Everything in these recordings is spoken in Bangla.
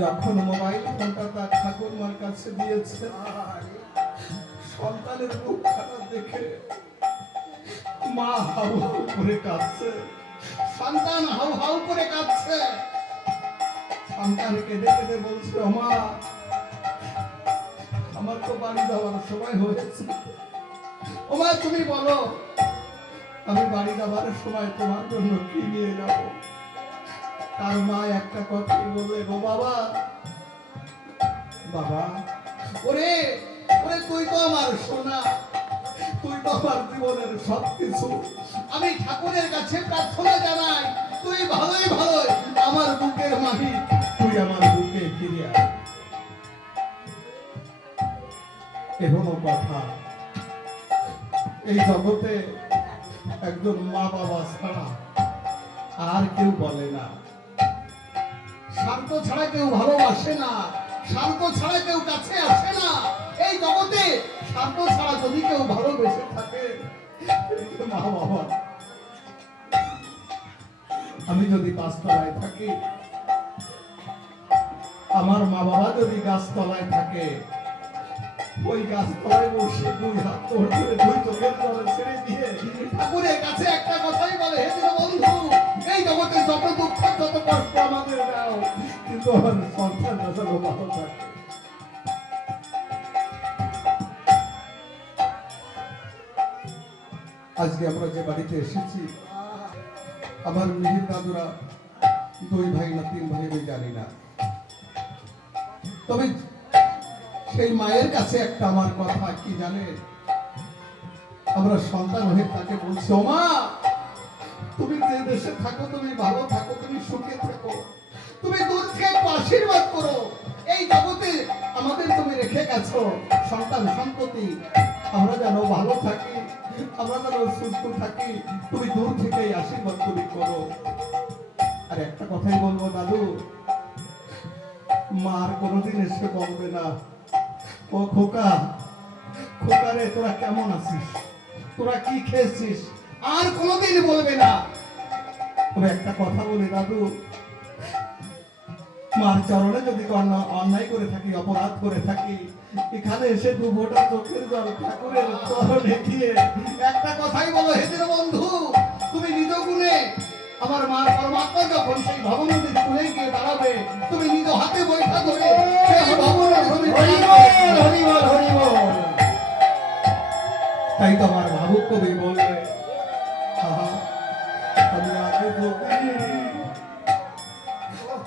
যখন মোবাইল ফোনটা তার ঠাকুরমার কাছে দিয়েছে, সন্তানের মুখ খারাপ দেখে মা হাউ হাউ করে কাঁদছে, সন্তান হাউ হাউ করে কাঁদছে। সন্তান কেঁদে কেঁদে বলছে, ও মা, আমার তো বাড়ি যাওয়ার সময় হয়েছে, ও মা তুমি বলো আমি বাড়ি যাওয়ার সময় তোমার জন্য কি নিয়ে যাব? তার মা একটা কথাই বলে, ও বাবা, বাবা, ওরে ওরে তুই তো আমার সোনা, তুই তো আমার জীবনের সবকিছু। আমি ঠাকুরের কাছে প্রার্থনা জানাই, তুই ভালোই ভালোই আমার বুকের মালিক, তুই আমার বুকে ফিরে আয়। এমন কথা এই জগতে একজন মা বাবা ছাড়া আর কেউ বলে না। শান্ত ছাড়া কেউ ভালোবাসে না, শান্ত ছাড়া কেউ কাছে আসে না। এই জগতে শান্ত ছাড়া যদি কেউ ভালোবেসে থাকে, মা বাবা। আমি যদি গাছতলায় থাকি, আমার মা বাবা যদি গাছতলায় থাকে, ওই গাছতলায় বসে দুই হাত ধরে দুই চোখের জলে ছেড়ে দিয়ে ঠাকুরের কাছে একটা কথাই বলে, হে বন্ধু, এই জগতে যত দুঃখ যত কষ্ট আমাদের দাও, কিন্তু আমার সন্তানটা যেন ভালো থাকে। আজকে আমরা যে বাড়িতে এসেছি, আমার মিহির দাদুরা দুই ভাই না তিন ভাই আমি জানি না, তবে সেই মায়ের কাছে একটা আমার কথা কি জানে, আমরা সন্তান হয়ে তাকে বলছি, ও মা, তুমি যে দেশে থাকো তুমি ভালো থাকো, তুমি সুখে থাকো, তুমি দূর থেকে একটু আশীর্বাদ করো। এই জগতে আমাদের তুমি রেখে গেছো সন্তান সন্ততি, আমরা যেন ভালো থাকি, আমরা যেন সুস্থ থাকি, তুমি দূর থেকে এই আশীর্বাদ তুমি করো। আর একটা কথাই বলবো দাদু, মার কোনোদিন এসে বলবে না, ও খোকা, খোকা রে তোরা কেমন আছিস, তোরা কি খেয়েছিস, আর কোনোদিন বলবে না। তবে একটা কথা বলি দাদু, মার চরণে যদি অন্যায় করে থাকি, অপরাধ করে থাকি, এখানে এসে দু ফোঁটা চোখের জল ঠাকুরের চরণে দিয়ে একটা কথাই বলো, হে বন্ধু, তুমি নিজ গুণে আমার মার পরমাত্মা যখন সেই ভবনদীর কুলে গিয়ে দাঁড়াবে, তুমি নিজ হাতে বৈঠা ধরে সেই ভবনের তুমি তাই তো আমার ভাবুক কবি বলবে, আমি আগে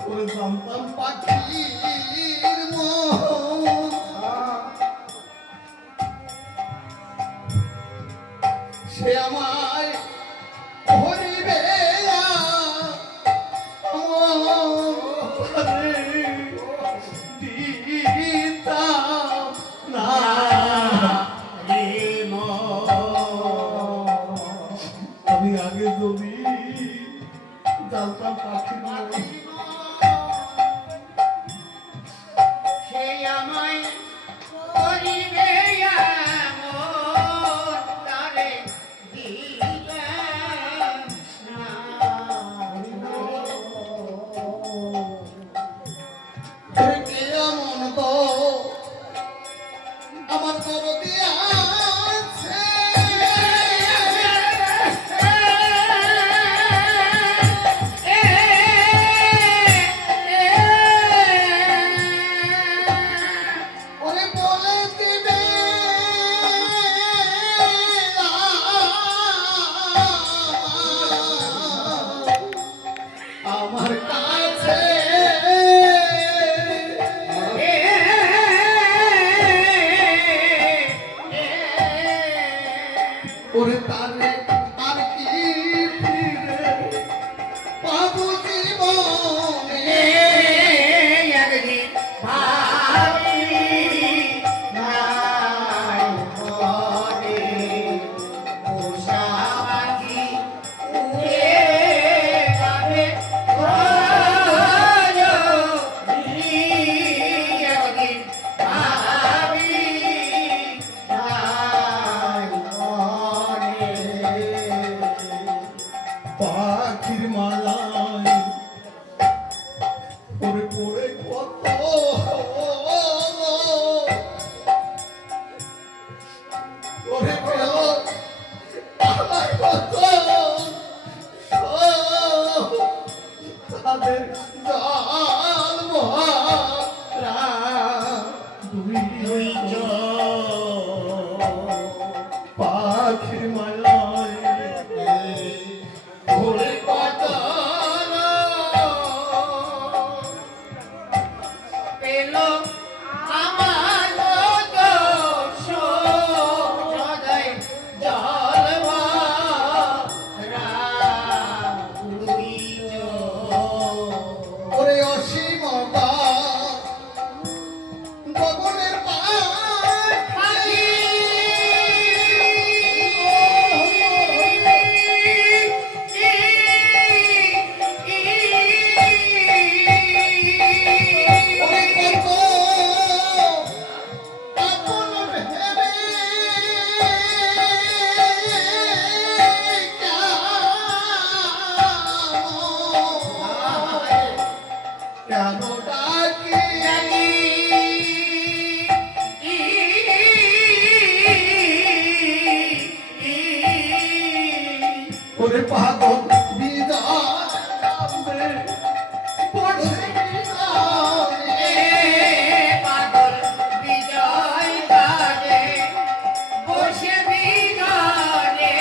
করে জানতাম পাখির মন, সে আমায় হরিবে দিতাম না। আমি আগে যদি জানতাম পাখির মন, ওরে পড়ে কত ওরে গেল আমার কত তাদের জল মহারা দুই পাখির মালায় ওরে কত পেল আমার হৃদয় জল ভরা দুই ওরে অসীম গগনের পাখি ওরে কত আপন ভেবে কেন ডাকি ওরে পাগল বিদায় নামে পড়ছে বিদায় পাগল বিজয় কাজে বসে বিজয়ে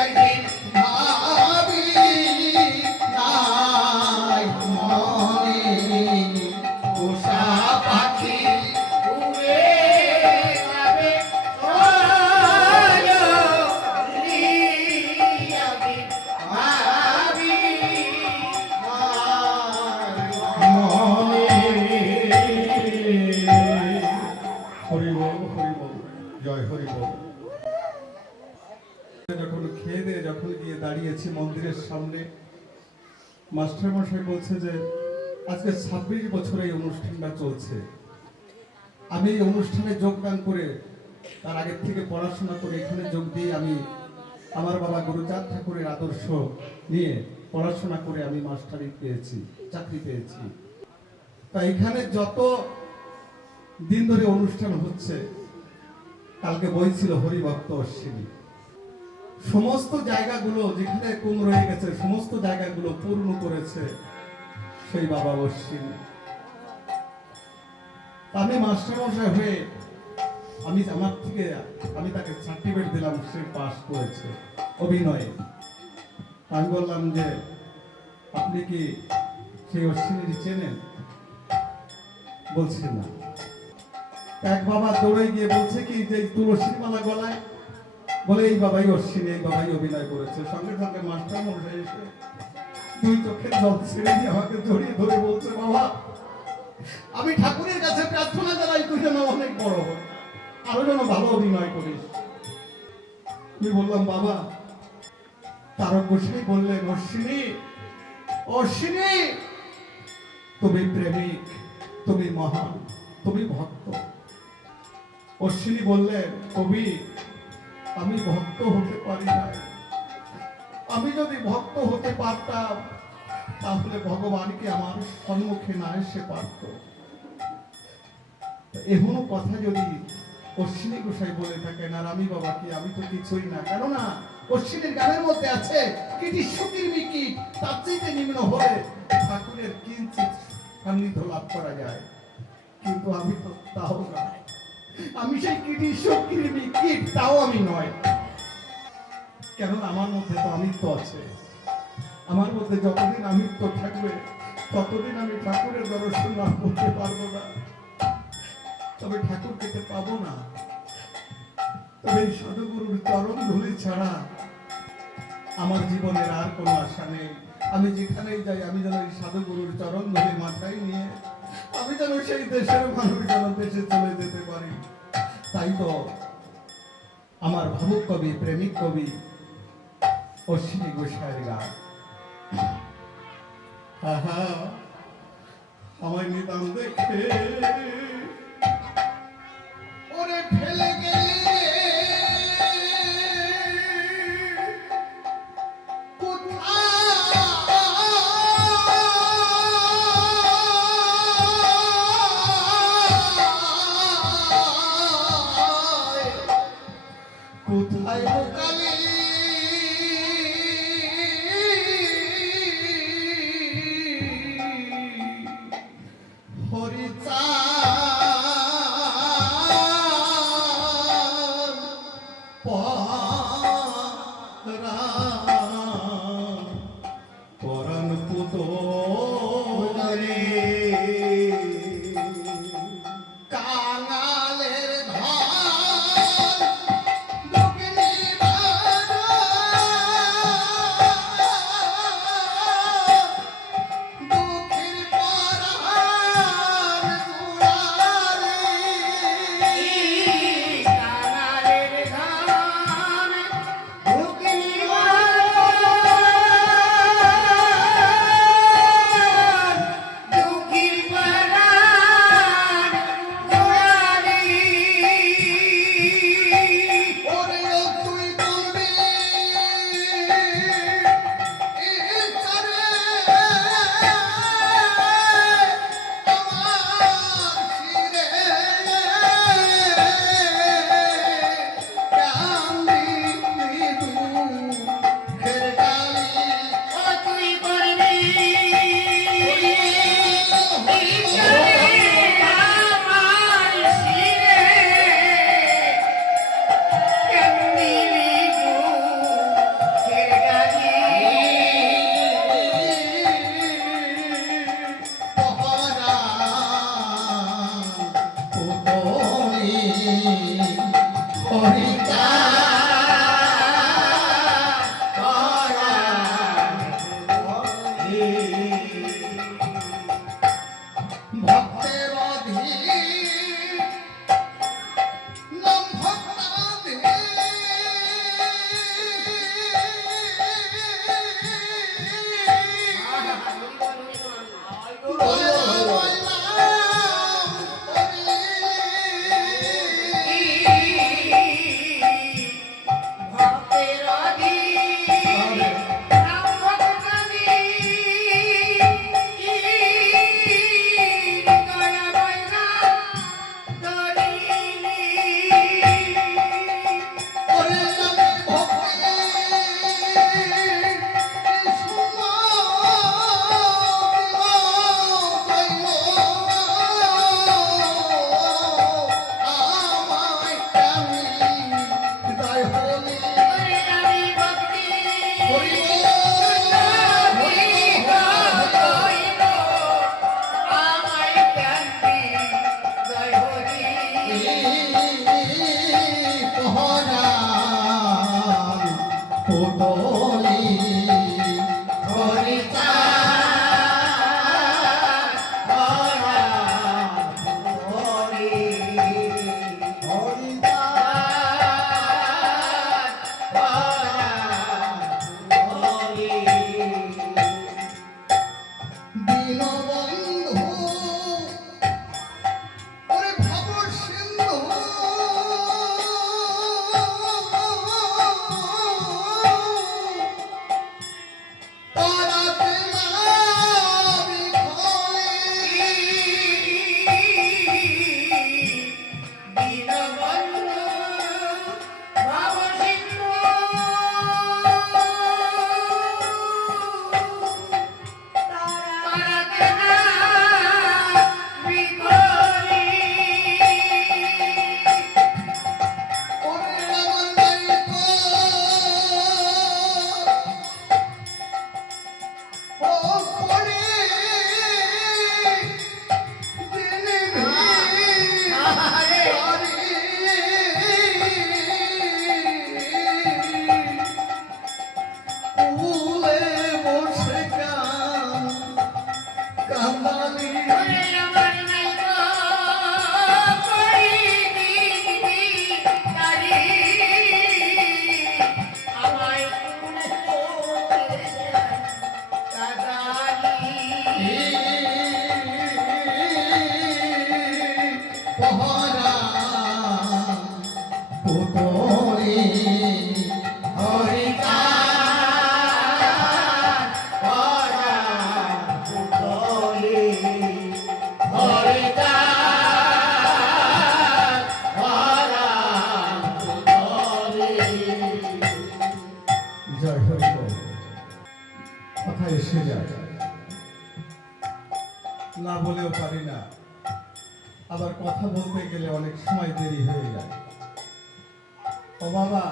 একদিন ভাবি নাই মনে উষা পাখি উড়ে যাবে আমি ভাবি মনে হরি বল জয় হরি বল। যখন খেয়ে দিয়ে যখন গিয়ে দাঁড়িয়েছি মন্দিরের সামনে, মাস্টার মশাই বলছে যে আজকে 26 বছর এই অনুষ্ঠানটা চলছে। আমি এই অনুষ্ঠানে যোগদান করে তার আগের থেকে পড়াশোনা করে এখানে যোগ দিয়ে আমি আমার বাবা গুরুচাঁদ ঠাকুরের আদর্শ নিয়ে পড়াশোনা করে আমি মাস্টারি পেয়েছি, চাকরি পেয়েছি। তা এখানে যত দিন ধরে অনুষ্ঠান হচ্ছে, কালকে বই ছিল হরিভক্ত অশ্বিনী, সমস্ত জায়গাগুলো যেখানে কম রয়ে গেছে সমস্ত জায়গাগুলো পূর্ণ করেছে সেই বাবা অশ্বিনী। আমি মাস্টারমশাই হয়ে আমি তাকে সার্টিফিকেট দিলাম, সে পাস করেছে অভিনয়ে। আমি বললাম যে আপনি কি সেই অশ্বিনী চেনেন? বলছি না। এক বাবা দৌড়ে গিয়ে বলছে কি যে তুলসী মালা গলায়, বলে এই বাবাই অশ্বিনী, এই বাবাই অভিনয় করেছে। সঙ্গে সঙ্গে মাস্টার মশাই এসে দুই চোখের জল ছেড়ে দিয়ে আমাকে জড়িয়ে ধরে বলছে, বাবা আমি ঠাকুরের কাছে প্রার্থনা জানাই তুই যেন অনেক বড় হয়, আরো যেন ভালো অভিনয় করিস। আমি বললাম বাবা, তারক গোস্বামী বললেন অশ্বিনী অশ্বিনী তুমি প্রেমিক, তুমি মহান, তুমি ভক্ত। অশ্বিনী বললেন কবি আমি ভক্ত হতে পারি না, আমি যদি ভক্ত হতে পারতাম তাহলে ভগবানকে আমার সম্মুখে না এসে পারত। এমনও কথা যদি অশ্বিনী গোসাই বলে থাকেন আর আমি বাবা কি, আমি তো কিছুই না। কেননা অশ্বিনীর গানের মধ্যে আছে কিটি সুখীর মিকি তার চাইতে নিম্ন হলে ঠাকুরের কিঞ্চিত সান্নিধ্য লাভ করা যায়, কিন্তু আমি তো তাও না। আমি সেই কিটি সুখীর মিকি তাও আমি নয়, কেননা আমার মধ্যে তো আমিত্ব আছে। আমার মধ্যে যতদিন আমিত্ব থাকবে ততদিন আমি ঠাকুরের দর্শন লাভ করতে পারবো না, তবে ঠাকুর পেতে পাবো না। তবে এই সাধুগুরুর চরণ ধুলি ছাড়া আমার জীবনের আর কোনো আশা নেই। আমি যেখানেই যাই আমি যেন এই সাধুগুরুর চরণ ধুলি মাথায় নিয়ে আমি যেন সেই দেশের মানুষ যেন দেশে চলে যেতে পারি। তাই তো আমার ভাবুক কবি, প্রেমিক কবি অশ্বিনী গোসাইয়ের গান। আহা আমায় নিতাম দেখে ওরে ফেলে গেলে কোথায় করে কাঙালের ধান দুগ্নি বাজা, দুঃখীর পরাণ জুড়ারে। কাঙালের ধান ঢুকলি দুঃখীর পরাণ জোড়ালি। ওরে ও তুই বলবি ইচ্ছারে আমার শিরে কান্দি দুঃখের ডালি। ও তুই করবি আমার শিরে কেমনিলি দুঃখের ডালি। ভক্তের অধীর নাম ভক্তাধীর। ভক্তের অধীর নাম ভক্তাধীর। দয়া বৈনা ধরিলি। ওরে আমি ভক্তি আমায় কান্দি জয় হরি। দীনবন্ধু ওরে ভব সিন্ধু তারাতে নাবি খোলে। দীনবন্ধু ভবসিন্ধু তারাতে নাবি খোলে। ওরে রামনাই গো ও পড়ে দিনে আহারে। উলে বসে কান্দালি। ওরে আমার নাই গো করিনি তারি। আমায় কুলে কাদালি। পহরা পুতলি হরিকা হরা পুতলি হরিকা হরা পুতলি। জয় হরি বল। কথা এসে যায়, না বলেও পারি না, আবার কথা বলতে গেলে অনেক সময় দেরি হয়ে যায়। ও বাবা,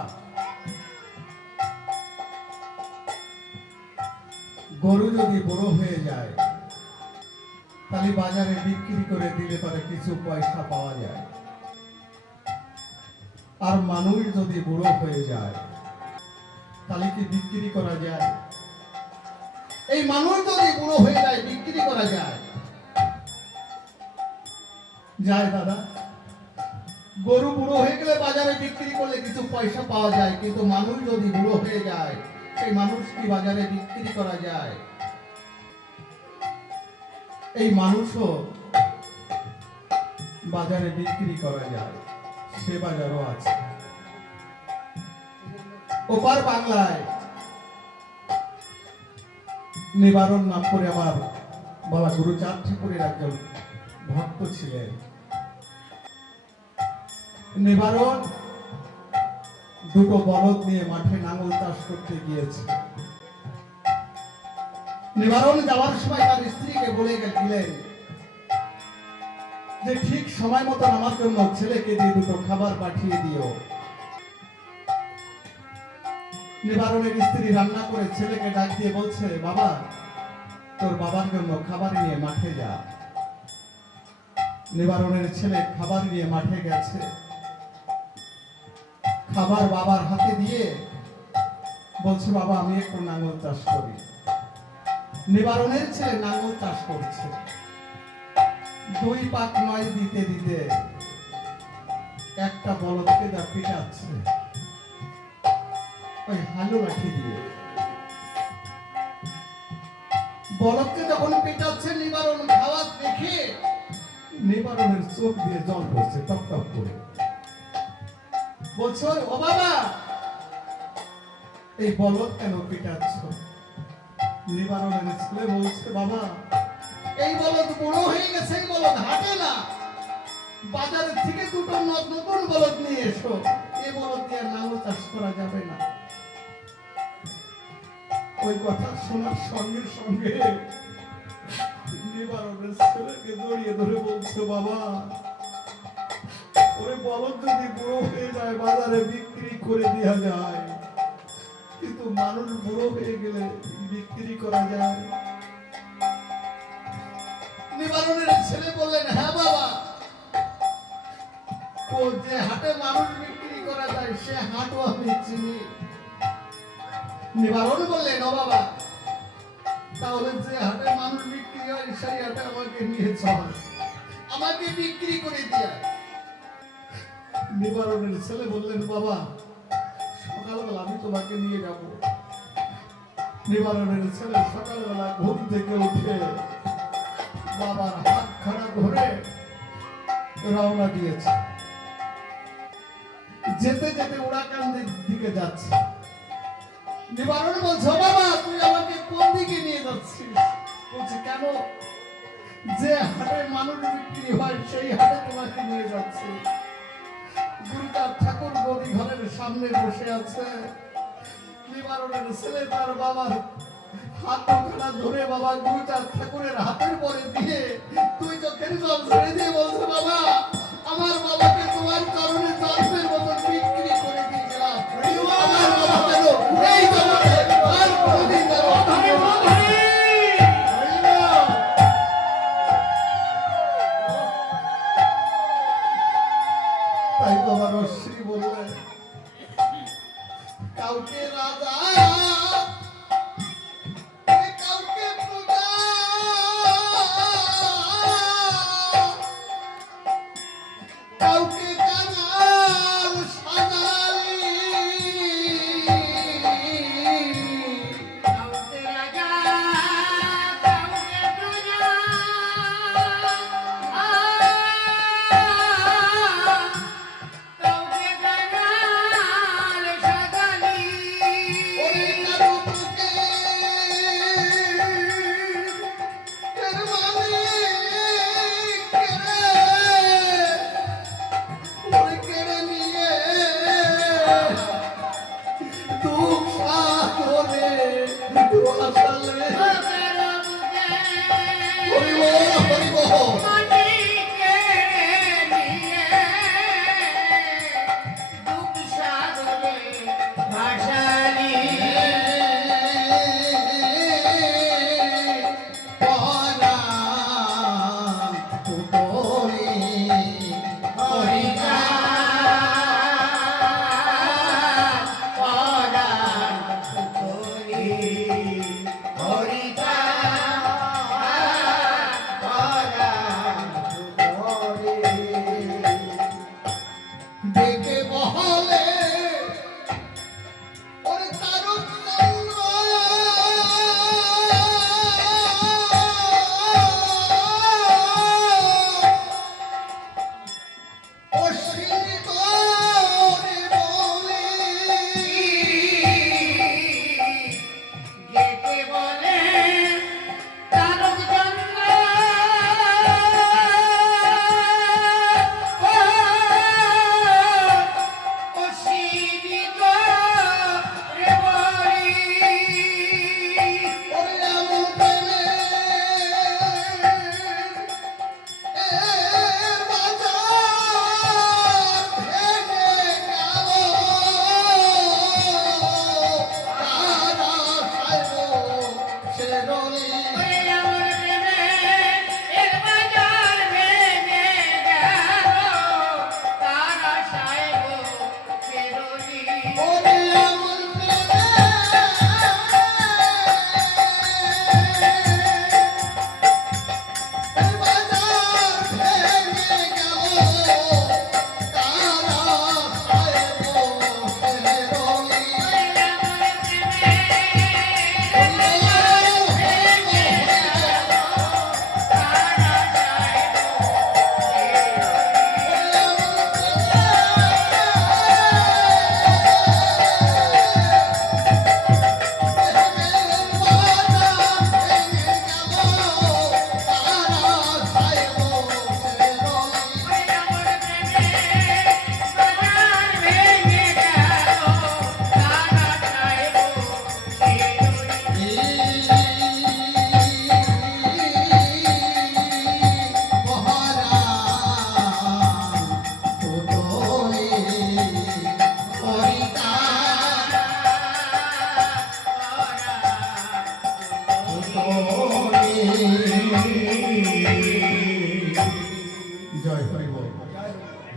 গরু যদি বড় হয়ে যায় তাহলে বাজারে বিক্রি করে দিলে পরে কিছু পয়সা পাওয়া যায়। আর মানুষ যদি বুড়ো হয়ে যায় তাহলে কি বিক্রি করা যায়? এই মানুষ যদি বুড়ো হয়ে যায় বিক্রি করা যায়? যায় দাদা, গরু বুড়ো হয়ে গেলে বাজারে বিক্রি করলে কিছু পয়সা পাওয়া যায়, কিন্তু মানুষ যদি বুড়ো হয়ে যায় সেই মানুষ কি বাজারে বিক্রি করা যায়? এই মানুষও বাজারে বিক্রি করা যায়, সে বাজারও আছে। ওপার বাংলায় নিবারণ নাম করে আমার বাবা গুরুচাঁদ ঠাকুরের একজন ভক্ত ছিলেন। নিবারণ দুটো বলদ নিয়ে মাঠে নাঙল চাষ করতে গিয়েছে। নিবারণ যাওয়ার সময় তার স্ত্রীকে বলে গেলেন যে ঠিক সময় মতন আমার জন্য ছেলেকে দিয়ে দুটো খাবার পাঠিয়ে দিও। নিবারণের স্ত্রী রান্না করে ছেলেকে ডাক দিয়ে বলছে, বাবা তোর বাবার জন্য খাবার নিয়ে মাঠে যা। নিবারণের ছেলে খাবার নিয়ে মাঠে গেছে। খাবার বাবার হাতে দিয়ে বলছে, বাবা আমি একটু নাঙল চাষ করি। নিবারণের ছেলে নাঙল চাষ করছে। 2 পাক নয় দিতে দিতে একটা বলদকে যা পিটাচ্ছে ওই হালু লাঠি দিয়ে। বলদকে যখন পিটাচ্ছে নিবারণ খাওয়া দেখে নিবারণের চোখ দিয়ে জল পড়ছে টপ টপ করে। বলছো, ও বাবা এই বলদ কেন পিটাচ্ছ? নিবারণের ছেলে বলছে, বাবা এই বলদ বুড়ো হয়ে গেছে, এই বলদ হাঁটে না। বাজারের থেকে দুটো নতুন বলদ নিয়ে এসো, এই বলদ দিয়ে নাঙল চাষ করা যাবে না। ওই কথা শোনার সঙ্গে সঙ্গে নিবারণের ছেলেকে জড়িয়ে ধরে বলছে, বাবা ওই বলদ যদি বুড়ো হয়ে যায় বাজারে বিক্রি করে দেওয়া যায়, কিন্তু মানুষ বুড়ো হয়ে গেলে বিক্রি করা যায়? নিবারণের ছেলে বললেন, হ্যাঁ বাবা, ও যে হাটে মানুষ বিক্রি করা যায় সে হাটও আমি চিনি। নিবারণ বললেন, ও বাবা তাহলে যে হাটে মানুষ বিক্রি হয় সেই হাটে আমাকে নিয়ে চল, আমাকে বিক্রি করে দিয়া। নিবারণের ছেলে বললেন, বাবা সকালবেলা আমি তোমাকে নিয়ে যাব। নিবারণের ছেলে সকালবেলা ঘুম থেকে উঠে বাবার হাত খাড়া ধরে রওনা দিয়েছে। যেতে যেতে ওড়াকান্দির দিকে যাচ্ছে। নিবারণ বলছে, বাবা তুই আমাকে কোন দিকে নিয়ে যাচ্ছিস? বলছে, কেন? যে হাটে মানুষ বিক্রি হয় সেই হাটে তোমাকে নিয়ে যাচ্ছে। গুরুচাঁদ ঠাকুর গদি ঘরের সামনে বসে আছে। নিবারণের ছেলে তার বাবার হাত খানা ধরে বাবা গুরুচাঁদ ঠাকুরের হাতের পরে দিয়ে তুই চোখের জল ছেড়ে দিয়ে বলছে, বাবা আমার বাবাকে তোমার চরণে জন্মের মতো বিক্রি করে দিয়ে গেলাম। আমার বাবা কেন এই জগতে আর কোনদিন তাই বাবা রশ্মি বললেন, কাউকে রাজা কাউকে প্রজা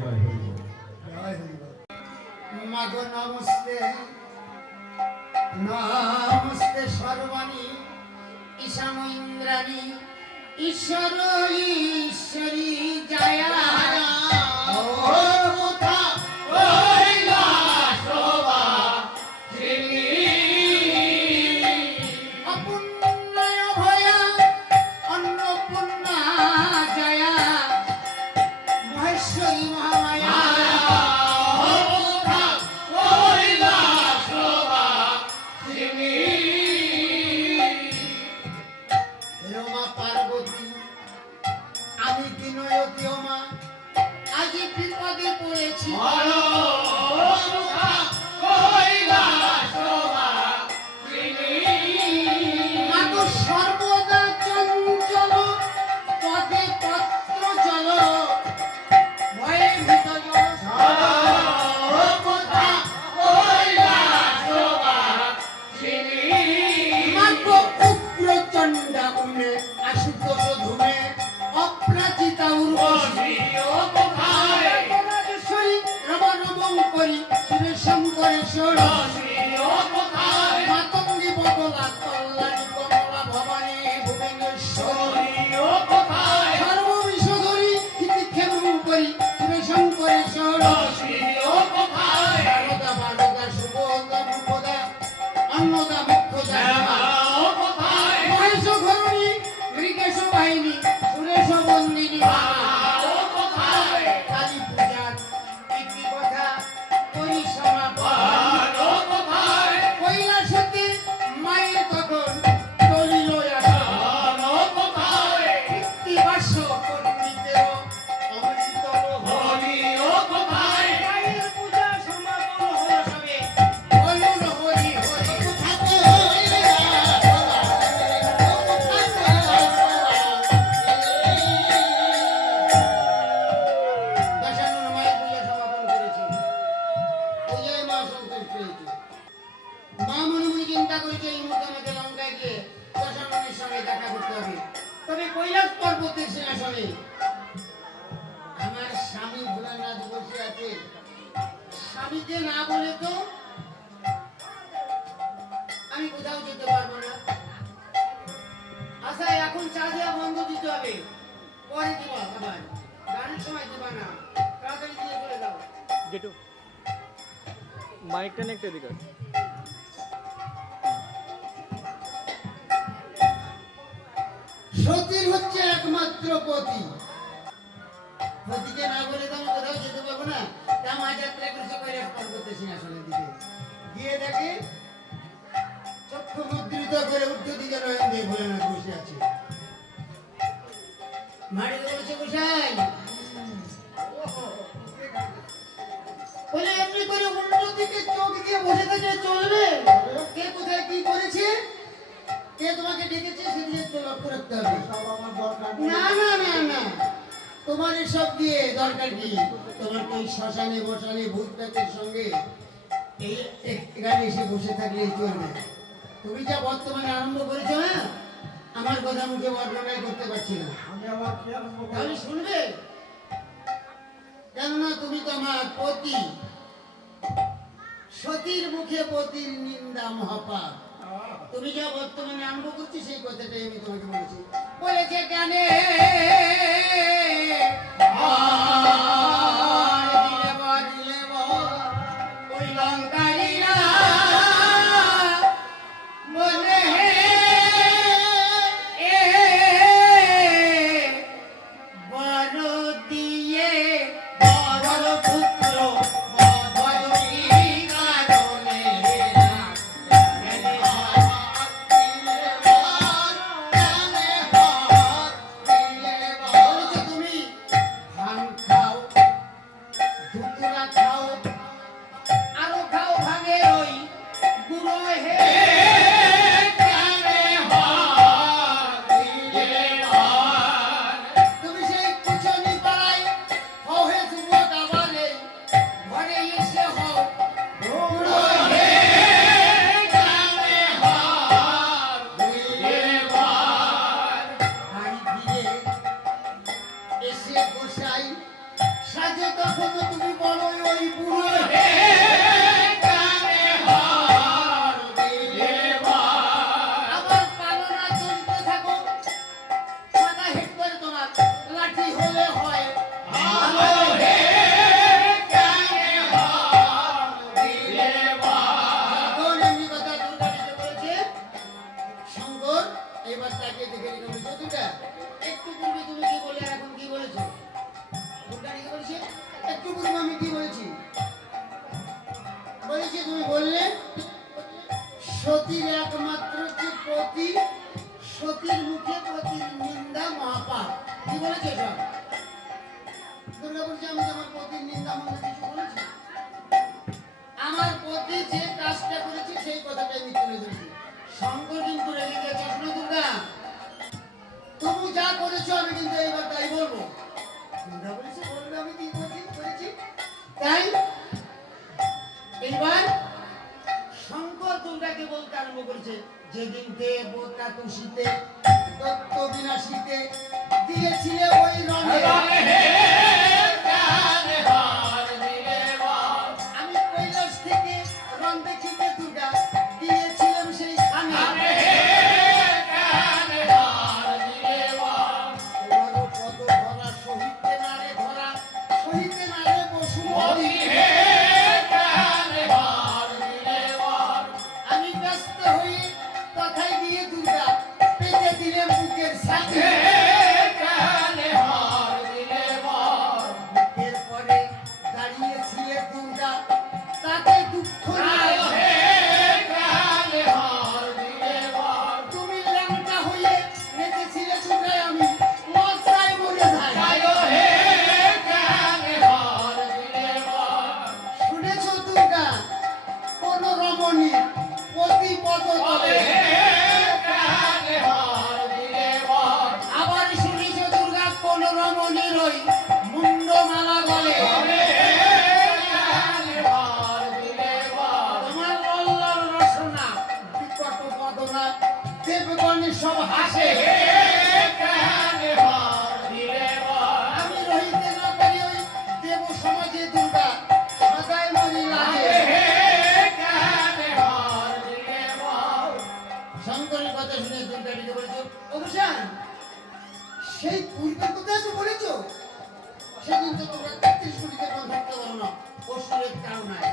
জয় হরি বল। মাগো নমস্তে নমস্তে সর্বাণী ঈশান ইন্দ্রাণী ঈশ্বর ঈশ্বরী জয়া ও কোথা ওইলা শোভা শ্রী অপুণ্যয় ভয়া অন্নপূর্ণা জয়া মহেশ্বরী মহামায়া রমা পার্বতী আমি বিনয়তী মা আজ বিপদে পড়েছি মাগো সর্বদা চঞ্চল পদে পত্র জল ভয়ে ভীত মাগো উগ্র চণ্ডা উমে আশুতোষ ধুমে অপ্রাজিতা উর্বশী রাজেশ্বরী রমরমং করি শিবে শঙ্করেশ্বর মাতঙ্গী বদলা কল্যাণী কমলা ভবানী ভুবনেশ্বর সর্ববিশ্বধরী ক্ষেমং করি শিবে শঙ্করেশ্বর বারদা বারদা সুবোধা মুখদা অন্নদা মুখ্যদা মহেশ ঘরণী মৃগেশ বাহিনী সুরেশ বন্দিনী কালী পূজার একটি কথা করি সমাপন কৈলাসতে মায়ের তখন চলিল কৃত্তিবাস পণ্ডিতের অমৃত মায়ের পূজা সমাপন হলো সবে বলুন হরি হরি দশানন মায়ের পূজা সমাপন করেছে পূজায় মা সন্তুষ্ট হয়েছে মা মনে মনে চিন্তা করেছে এই মুহূর্তে আমাকে লঙ্কায় গিয়ে দশাননের সঙ্গে দেখা করতে হবে তবে কৈলাস পর্বতের সিংহাসনে আমার স্বামী ভোলানাথ বসে আছে স্বামীকে না বলে তো আমি কোথাও যেতে পারবো না আচ্ছা এখন চা দেওয়া বন্ধ দিতে হবে পরে দিবা আবার গানের সময় দিবা না তাড়াতাড়ি দিয়ে চলে যাও গেটু মাইকটা নেকটে দিকে সতীর হচ্ছে একমাত্র পতি পতিকে না বলে তো আমি কোথাও যেতে পারবো না তা মা যাত্রা করছে কৈলাস পর্বতের সিংহাসনের দিকে গিয়ে দেখে চক্ষু মুদ্রিত করে উঠতে দিকে নয়ন দিয়ে ভোলেনাথ বসে আছে মাটিতে বলেছে গোসাই বলে এমনি করে উল্টো দিকে চোখ দিয়ে বসে থাকলে চলবে কে কোথায় কি করেছে কে তোমাকে ডেকেছে সেদিকে তো লক্ষ্য রাখতে হবে না না না না তোমার এসব দিয়ে দরকার কি তোমার তো শ্মশানে বসানে ভূত প্রেতের সঙ্গে এই এখানে এসে বসে থাকলেই চলবে তুমি যা বর্তমানে আরম্ভ করেছো না আমার কথা মুখে বর্ণনাই করতে পারছি না তাহলে শুনবে কেননা তুমি তো আমার পতি সতীর মুখে পতির নিন্দা মহাপাপ তুমি যা বর্তমানে আরম্ভ করছি সেই কথাটাই আমি তোমাকে বলেছি বলেছে কেন ওই লঙ্কারীরা বলে বড় দিয়ে বড় পুত্র বড় কারণে বলেছে তুমি ধান খাও ধুতুরা খাও আরো খাও ভাঙের ওই গুঁড়ো হে তুমি সেই কুচনি পাড়ায় হও হে যুবক আবার এই ঘরে এসে হও গুঁড়ো হে বাড়ি ফিরে এসে গোসাই সাজো তখনও তুমি বলো ওই বুড়ো আবার পালনা চলতে থাকো মাথা হেট করে তোমার লাঠি হলে হয় এখন এমনি কথা দুর্গা দিতে বলেছে শঙ্কর এবার তাকে দেখে নিতে বলেছে দুর্গা একটু পূর্বে তুমি কি বলে এখন কি বলেছো দুর্গা দিতে বলেছে একটু পূর্বে আমি কি বলেছি বলেছি তুমি বললে সতীর একমাত্র যে পতি সতীর মুখে পতির নিন্দা মহাপাপ কি বলেছে সব দুর্গা বলছে আমি তোমার পতির নিন্দা মনে কিছু বলেছি আমার পতি যে কাজটা করেছে সেই কথাটাই আমি তুলে ধরেছি শঙ্কর কিন্তু রেগে গেছে শোনো দুর্গা তুমি যা করেছো আমি কিন্তু এইবার তাই বলবো দুর্গা বলেছে বলবে আমি কি করেছি তাই এইবার শঙ্কর দুর্গাকে বলতে আরম্ভ করেছে যেদিন দেবতা তুষিতে তত্ত্ব বিনাশীতে দিয়েছিলে ওই রঙে আমি কৈলাস থেকে রং দেখিতে দুর্গা দিয়েছিলাম সেই খানে তোমারও পদ ধরা সহিতে না রে ধরা সহিতে না রে বসুমতী আমি ব্যস্ত হয়ে কথায় দিয়ে দুর্গা পেতে দিলে বুকের সাথে বুকের পরে দাঁড়িয়েছিলে দুর্গা তাতে দুঃখ নিয়ে তুমি ল্যাংটা হয়ে নেচেছিলে দুর্গায় আমি লজ্জায় মরে যাই শুনেছো দুর্গা কোন রমণী পতি পদ তলে আবার শুনেছো দুর্গা কোন রমণীর ওই মুন্ডমালা গলে তোমার লল্লার রসনা বিকট বদনা দেবগণে সব হাসে আমি রহিতে না পারি ওই দেব সমাজে দুর্গা সদাই মরি লাগে শঙ্করের কথা শুনে দুর্গা দিতে বলেছ অবসান সেই পূর্বের কথা তো বলেছ সেদিন তো তোমরা 33 কোটিতে কোন থাকতে পারো না অসুরের কারণায়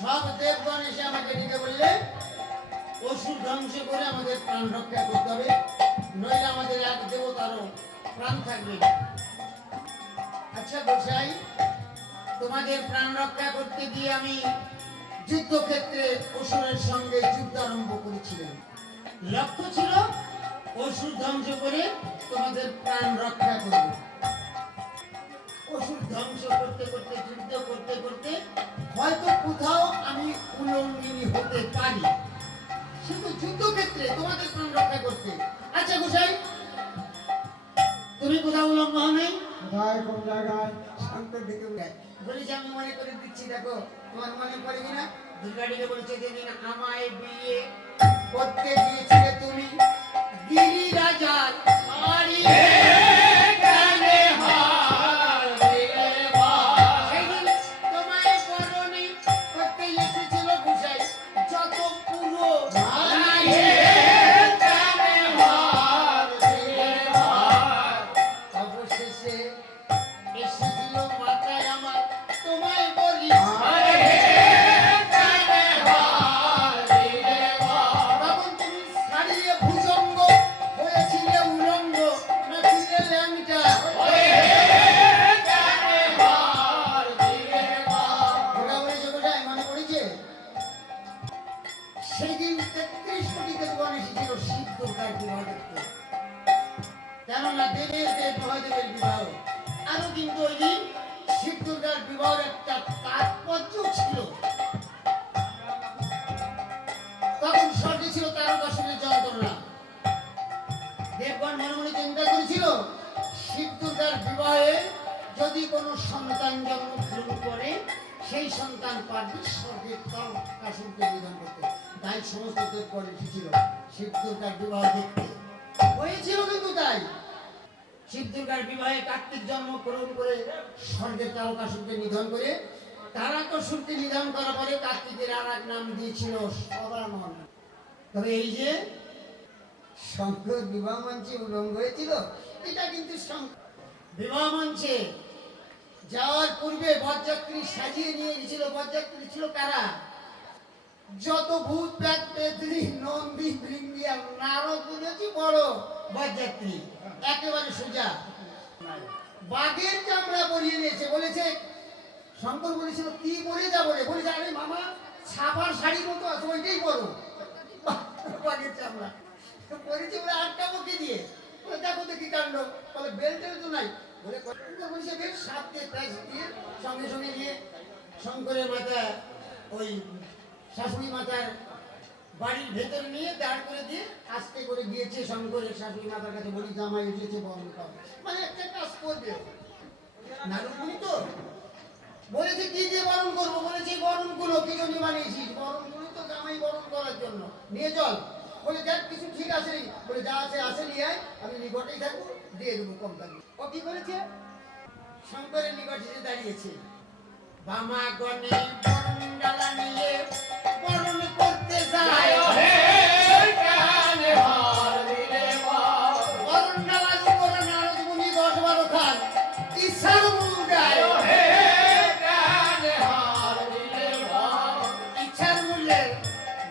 সব দেবগণ এসে আমাকে ডেকে বললে অসুর ধ্বংস করে আমাদের প্রাণ রক্ষা করতে হবে নইলে আমাদের এক দেবতারও প্রাণ থাকবে না। আচ্ছা গোসাই তোমাদের প্রাণ রক্ষা করতে গিয়ে আমি যুদ্ধক্ষেত্রে অসুরের সঙ্গে যুদ্ধ আরম্ভ করেছিলাম লক্ষ্য ছিল অসুর ধ্বংস করে তোমাদের প্রাণ রক্ষা করব অসুর ধ্বংস করতে করতে যুদ্ধ করতে করতে হয়তো কোথাও আমি উলঙ্গিনী হতে পারি শুধু যুদ্ধক্ষেত্রে তোমাদের প্রাণ রক্ষা করতে আচ্ছা গোসাই তুমি কোথাও উলঙ্গ হও নাই কোথায় কোন জায়গায় শান্ত দিকে বলেছি আমি মনে করে দিচ্ছি দেখো তোমার মনে পড়ে কিনা দুর্গাটিকে বলেছে যেদিন আমায় বিয়ে করতে দিয়েছিলে তুমি গিরিরাজার বাড়ি সেদিন তোমায় বরণী করতে এসেছিল গোসাই যত পুরো অবশেষে এসেছিল মাথায় আমার তোমায় বলি তখন তুমি ছাড়িয়ে ভুজঙ্গ হয়েছিলে উলঙ্গ নাছিলে ল্যাংটা ওটা বলেছে কোথায় মনে পড়েছে সেদিন 33 কোটি দেবগণ এসেছিল শিব দুর্গার বিবাহ দেখতে কেননা দেবের দেব মহাদেবের বিবাহ আরো কিন্তু ওই দিন শিব দুর্গার বিবাহের একটা তাৎপর্য ছিল তখন স্বর্গে ছিল তারকাসুরের যন্ত্রণা দেবগণ মনে মনে চিন্তা করেছিল শিব দুর্গার বিবাহে যদি কোনো সন্তান জন্মগ্রহণ করে সেই সন্তান পারবে স্বর্গের তারকাসুরকে নিধন করতে তাই সমস্ত দেবগণ এসেছিল শিব দুর্গার বিবাহ দেখতে হয়েছিল কিন্তু তাই শিব দুর্গার বিবাহে কার্তিক জন্মগ্রহণ করে স্বর্গের তারকাসুরকে নিধন করে তারকাসুরকে নিধন করার পরে কার্তিকের আর এক নাম দিয়েছিল সদানন। তবে এই যে শঙ্কর বিবাহ মঞ্চে উলঙ্গ হয়েছিল, এটা কিন্তু বিবাহ মঞ্চে যাওয়ার পূর্বে বরযাত্রী সাজিয়ে নিয়ে গেছিল। বরযাত্রী ছিল কারা? যত ভূত প্রেত পেতনি নন্দী ভৃঙ্গি আর নারদ বুঝেছি বড় বরযাত্রী, একেবারে সোজা। বাঘের চামড়া পরিয়ে নিয়েছে। বলেছে শঙ্কর বলেছিল কি পরে যাবো রে? বলেছে আরে মামা ছাপার শাড়ি মতো আছে ওইটাই পরো। বাঘের চামড়া পরেছে বলে আটকাবো কি দিয়ে? বলে দেখো তো কি কাণ্ড। বলে বেল্টের তো নাই। বলে বলেছে বেশ সাত দিয়ে প্রাইস দিয়ে সঙ্গে সঙ্গে নিয়ে শঙ্করের মাথা ওই শাশুড়ি মাতার বাড়ির ভেতর নিয়ে দাঁড় করে দিয়ে আস্তে করে গিয়েছে শঙ্করের শাশুড়ি মাতার কাছে। বলি জামাই এসেছে বরণ কর, মানে একটা কাজ করবে নারদমুনি তো। বলেছে কি দিয়ে বরণ করবো? বলেছে বরণ গুলো কি জন্য বানিয়েছিস? বরণ গুলো তো জামাই বরণ করার জন্য, নিয়ে চল। বলে দেখ কিছু ঠিক আছে। বলে যা আছে আসে নিয়ে আয়, আমি নিকটেই থাকবো, দিয়ে দেবো কম দামি। ও কি করেছে? শঙ্করের নিকটে এসে দাঁড়িয়েছে। বামা গণে বরণ ডালা নিয়ে বরণ করতে যায়, বরণ ডালার উপরে নারদমুনি 10-12 খান ইচ্ছার মূল দেয়। ইচ্ছার মূল্যের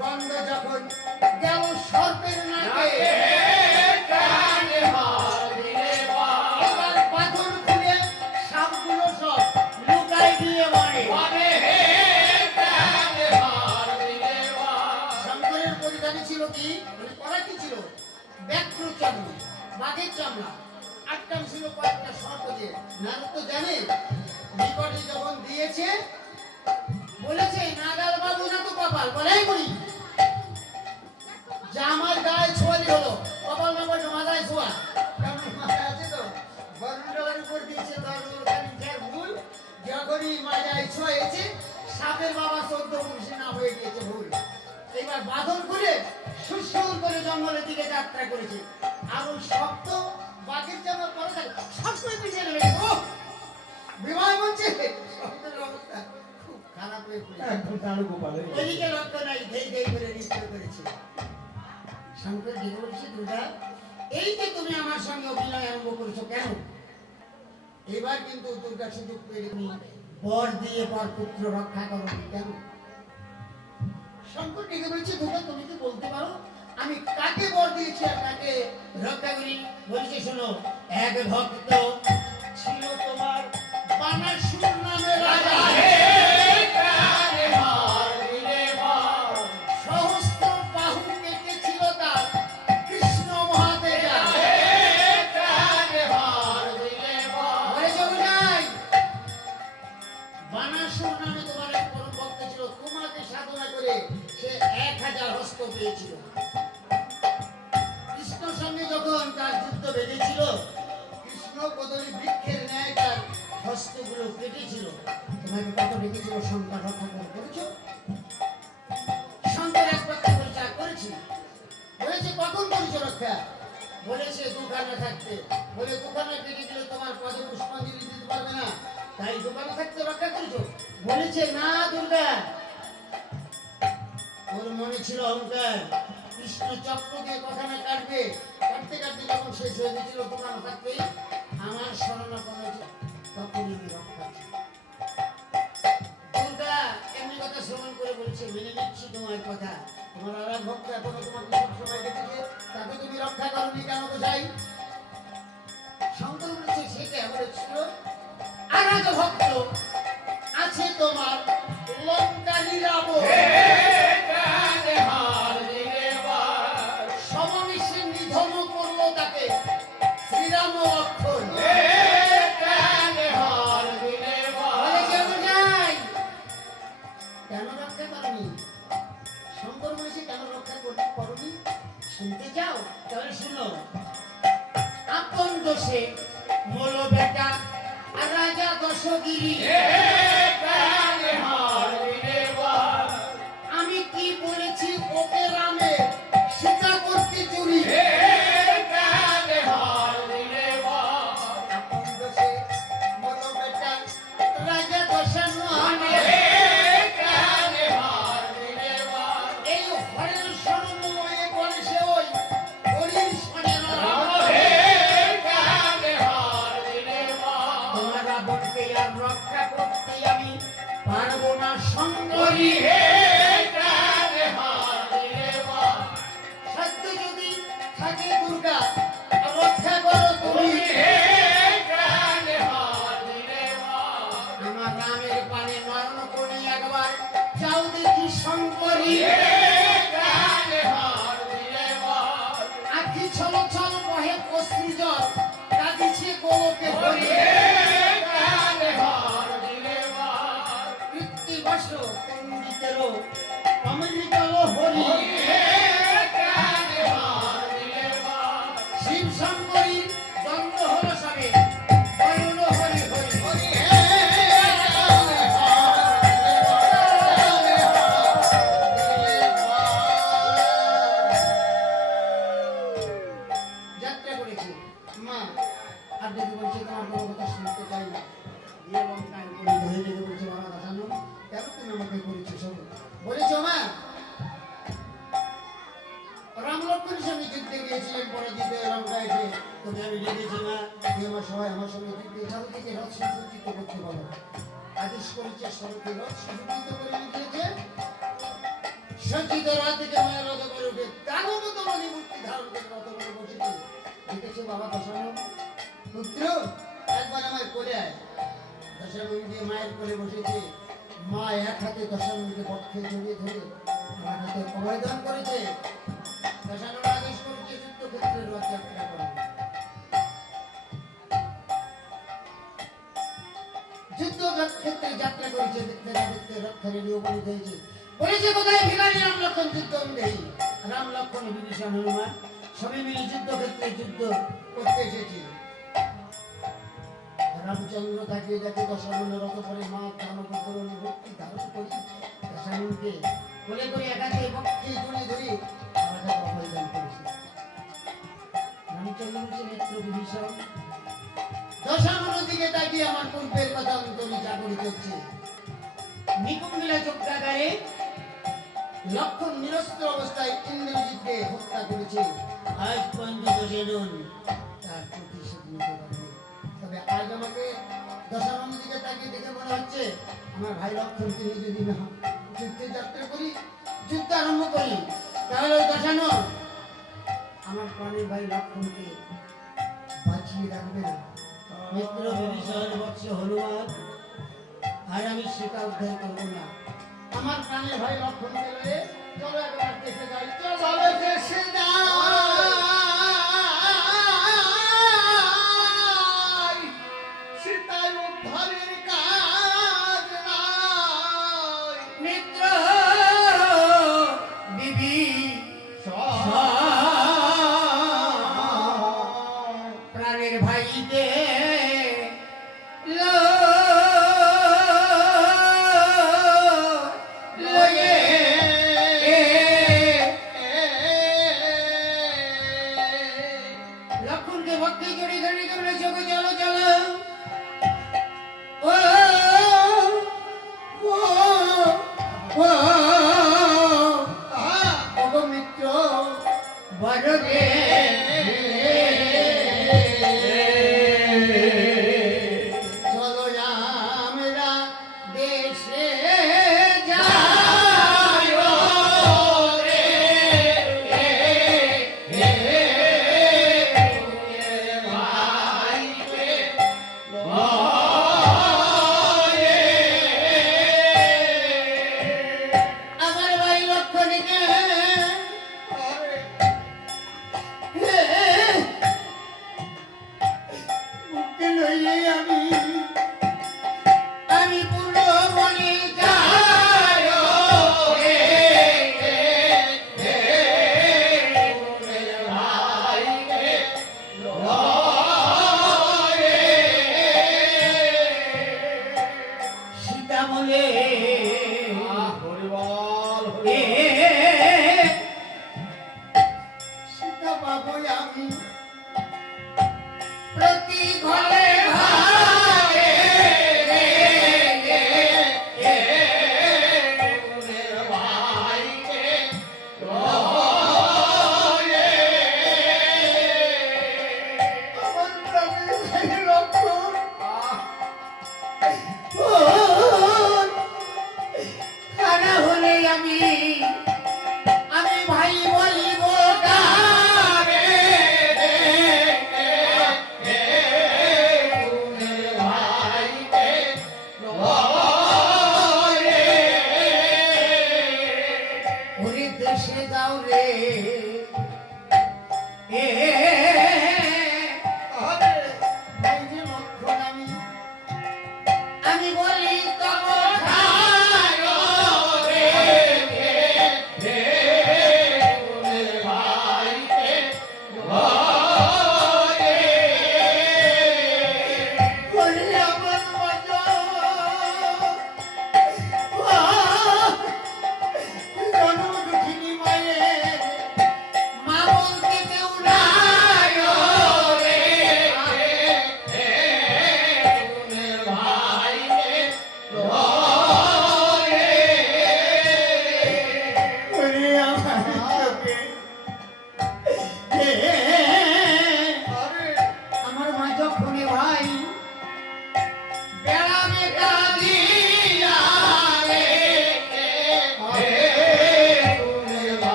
গন্ধ যখন গেল সর্পের নাকে, এবার পাথর খুলে সাপগুলো সব লুকায় দিয়ে মারে। শঙ্করের পরিধানে ছিল কি? পরা কি ছিল? ব্যাঘ্র চামড়া, বাঘের চামড়া। আটকাম ছিল কয়েকটা সর্প দিয়ে। নারদ তো জানে। নিকটে যখন দিয়েছে বলেছে নাগাল বাবু না তো কপাল বলাই করি যা আমার গায়ে ছোঁয়ালি হলো। কপাল না বলছে মাথায় ছোঁয়া, কারণ মাথায় আছে তো। বরণডালার উপর দিয়েছে ভুল। যখনই মাথায় ছোঁয়েছে সাপের বাবা 14 পুরুষে না হয়ে গিয়েছে ভুল। এবার বাঁধন করে সুসুর করে জঙ্গলের দিকে যাত্রা করেছে। আর ওই শব্দ বাঘের জামা পরে থাকে সবসময় পিছিয়ে নেবে। ও বিবাহ মঞ্চে শব্দের অবস্থা খুব খারাপ হয়ে পড়েছে। একদম তার গোপালে এদিকে লক্ষ্য নাই, ধেই ধেই করে নৃত্য করেছে। শঙ্কর ডেকে বলছে দুর্গা, এই যে তুমি আমার সঙ্গে অভিনয় আরম্ভ করেছো কেন? এবার কিন্তু দুর্গা সুযোগ পেয়ে তুমি বর দিয়ে বর পুত্র রক্ষা করো কেন? শঙ্কর ডেকে বলছে দুর্গা তুমি কি বলতে পারো আমি কাকে বর দিয়েছি আর কাকে রক্ষা করি? বলছে শোনো, এক ভক্ত ছিল তোমার বানাসুর নামে রাজা, সহস্র বাহু কেটেছিল তার কৃষ্ণ মহাদেবা। বানাসুর নামে তোমার এক পরম ভক্ত ছিল, তোমাকে সাধনা করে সে 1000 হস্ত পেয়েছিল। কৃষ্ণর সঙ্গে যখন তার যুদ্ধ বেঁধেছিল, কৃষ্ণ কদলী বৃক্ষের ন্যায় তার হস্তগুলো কেটেছিল। তোমাকে কত ডেকেছিল সন্তান রক্ষা করেছো? সন্তান একবার পরিচয় করেছি। বলেছে কখন করেছো রক্ষা? বলেছে দোকানে থাকতে। বলে দোকানে ডেকে দিলে তোমার পদে পুষ্পাঞ্জলি দিতে পারবে না, তাই দোকানে থাকতে রক্ষা করেছো? বলেছে না দুর্গা, ওর মনে ছিল অহংকার। কৃষ্ণ চক্র দিয়ে কথা না কাটবে, কাটতে কাটতে যখন শেষ হয়ে গেছিল দোকান থাকতেই আমার শরণাপন্ন হয়েছে, তখনই রক্ষা। দুর্গা এমনি কথা শ্রবণ করে বলছে মেনে নিচ্ছি তোমার কথা। তোমার আর ভক্ত এখনো তোমাকে সবসময় দেখেছে, তাকে তুমি রক্ষা করনি কেন বোঝাই? শঙ্কর বলেছে সেটা বলেছিল আর এক ভক্ত আছে তোমার লঙ্কারি রাবণ, সমমিশে নিধন করলো তাকে শ্রীরাম লক্ষণ। কেন রক্ষা করনি? শঙ্কর বলেছে কেন রক্ষা করনি? শুনতে চাও? তাহলে শুনো। আপন দোষে মোল বেটা আর রাজা দশগিরি, আমি কি বলেছি ওকে রামে সীতা করতে চুরি। শঙ্করী সত্য যদি থাকে দুর্গা রক্ষা করো তুমি আমার নামের পানে নয়ন কোণে একবার যাও দেখি শঙ্করী আখি ছল ছল বহে অশ্রু জল কাঁদিছে গোলকে ভরি কৃত্তিবাস পণ্ডিতেরও অমৃতল হরি শিব শঙ্করী দ্বন্দ্ব হল সবে বয়ন হরি হরি যাত্রা করেছি মা আর দেখে বলছে তোমার কোনো কথা শুনতে চাই না দিয়ে লঙ্কায় করে ধরে দেখে বলছে বাবা দাঁড়ানো কেন তুমি আমাকে করেছো সব বলেছো মা রাম লক্ষ্মণের সঙ্গে যুদ্ধে গিয়েছিলেন পরাজিতে লঙ্কা এসে তোকে আমি ডেকেছি না তুই আমার সবাই আমার সঙ্গে যুদ্ধে এছাড়াও থেকে রথ সুসজ্জিত করতে বলো আদেশ করেছে সড়কে রথ সুসজ্জিত করে দিয়েছে সজ্জিত রথ থেকে মায়ের রথ করে উঠে দানব তোমারই মূর্তি ধারণ করে রথ করে বসেছে দেখেছো বাবা দশানো পুত্র একবার আমার কোলে আয় দশানন দিয়ে মায়ের কোলে বসেছে মা এক হাতে দশাননকে পক্ষে জড়িয়ে ধরে আমার হাতে অভয় দান করেছে দশানন আদেশ করেছে যুদ্ধক্ষেত্রে রথযাত্রা করা যুদ্ধক্ষেত্রে যাত্রা করেছে দেখতে না দেখতে রথখানি উপনীত হয়েছে বলেছে কোথায় ভিখারি রাম লক্ষ্মণ যুদ্ধ অনুযায়ী রাম লক্ষ্মণ বিভীষণ হনুমান সবাই মিলে যুদ্ধক্ষেত্রে যুদ্ধ করতে এসেছে রামচন্দ্র তাকিয়ে দেখে দশাননের রথ করে মা দানব করণী ভক্তি ধারণ করি দশাননকে কোলে করে একাকে পক্ষে জড়িয়ে ধরে আমার কাছে অভয়দান করেছে রামচন্দ্র বলছে নেত্র বিভীষণ দশাননের দিকে তাকিয়ে আমার পূর্বের কথা অন্তরে জাগরিত হচ্ছে নিকুম্বিলা যজ্ঞাগারে লক্ষণ নিরস্ত্র অবস্থায় ইন্দ্রজিৎকে হত্যা করেছে আজ পর্যন্ত দশানন তার প্রতিশোধ নিতে পারবে তবে আজ আমাকে দশাননের দিকে তাকিয়ে দেখে মনে হচ্ছে আমার ভাই লক্ষণকে নিয়ে যদি না যুদ্ধে যাত্রা করি যুদ্ধ আরম্ভ করি তাহলে ওই দশানন আমার প্রাণের ভাই লক্ষণকে বাঁচিয়ে রাখবে না মিত্র বিভীষণ বৎস হনুমান আর আমি সেটা উদ্ধার করবো না আমার প্রাণের ভাই লক্ষণকে লয়ে চলো একবার দেশে যাই চলো দেশে যাই সীতার উদ্ধারের কাজ নাই মিত্র প্রাণের ভাইকে লক্ষণকে ভক্তি করে ধরে করে চোখে চলো চলো ও ও ও ও মিত্র বড়কে চলো আমরা দেশে যাই রে আমার ভাই লক্ষণীকে মুখে লইয়ে আমি পুরো বনে যাই সীতা বলে সীতা পাবো আমি প্রতি ঘরে ঘরে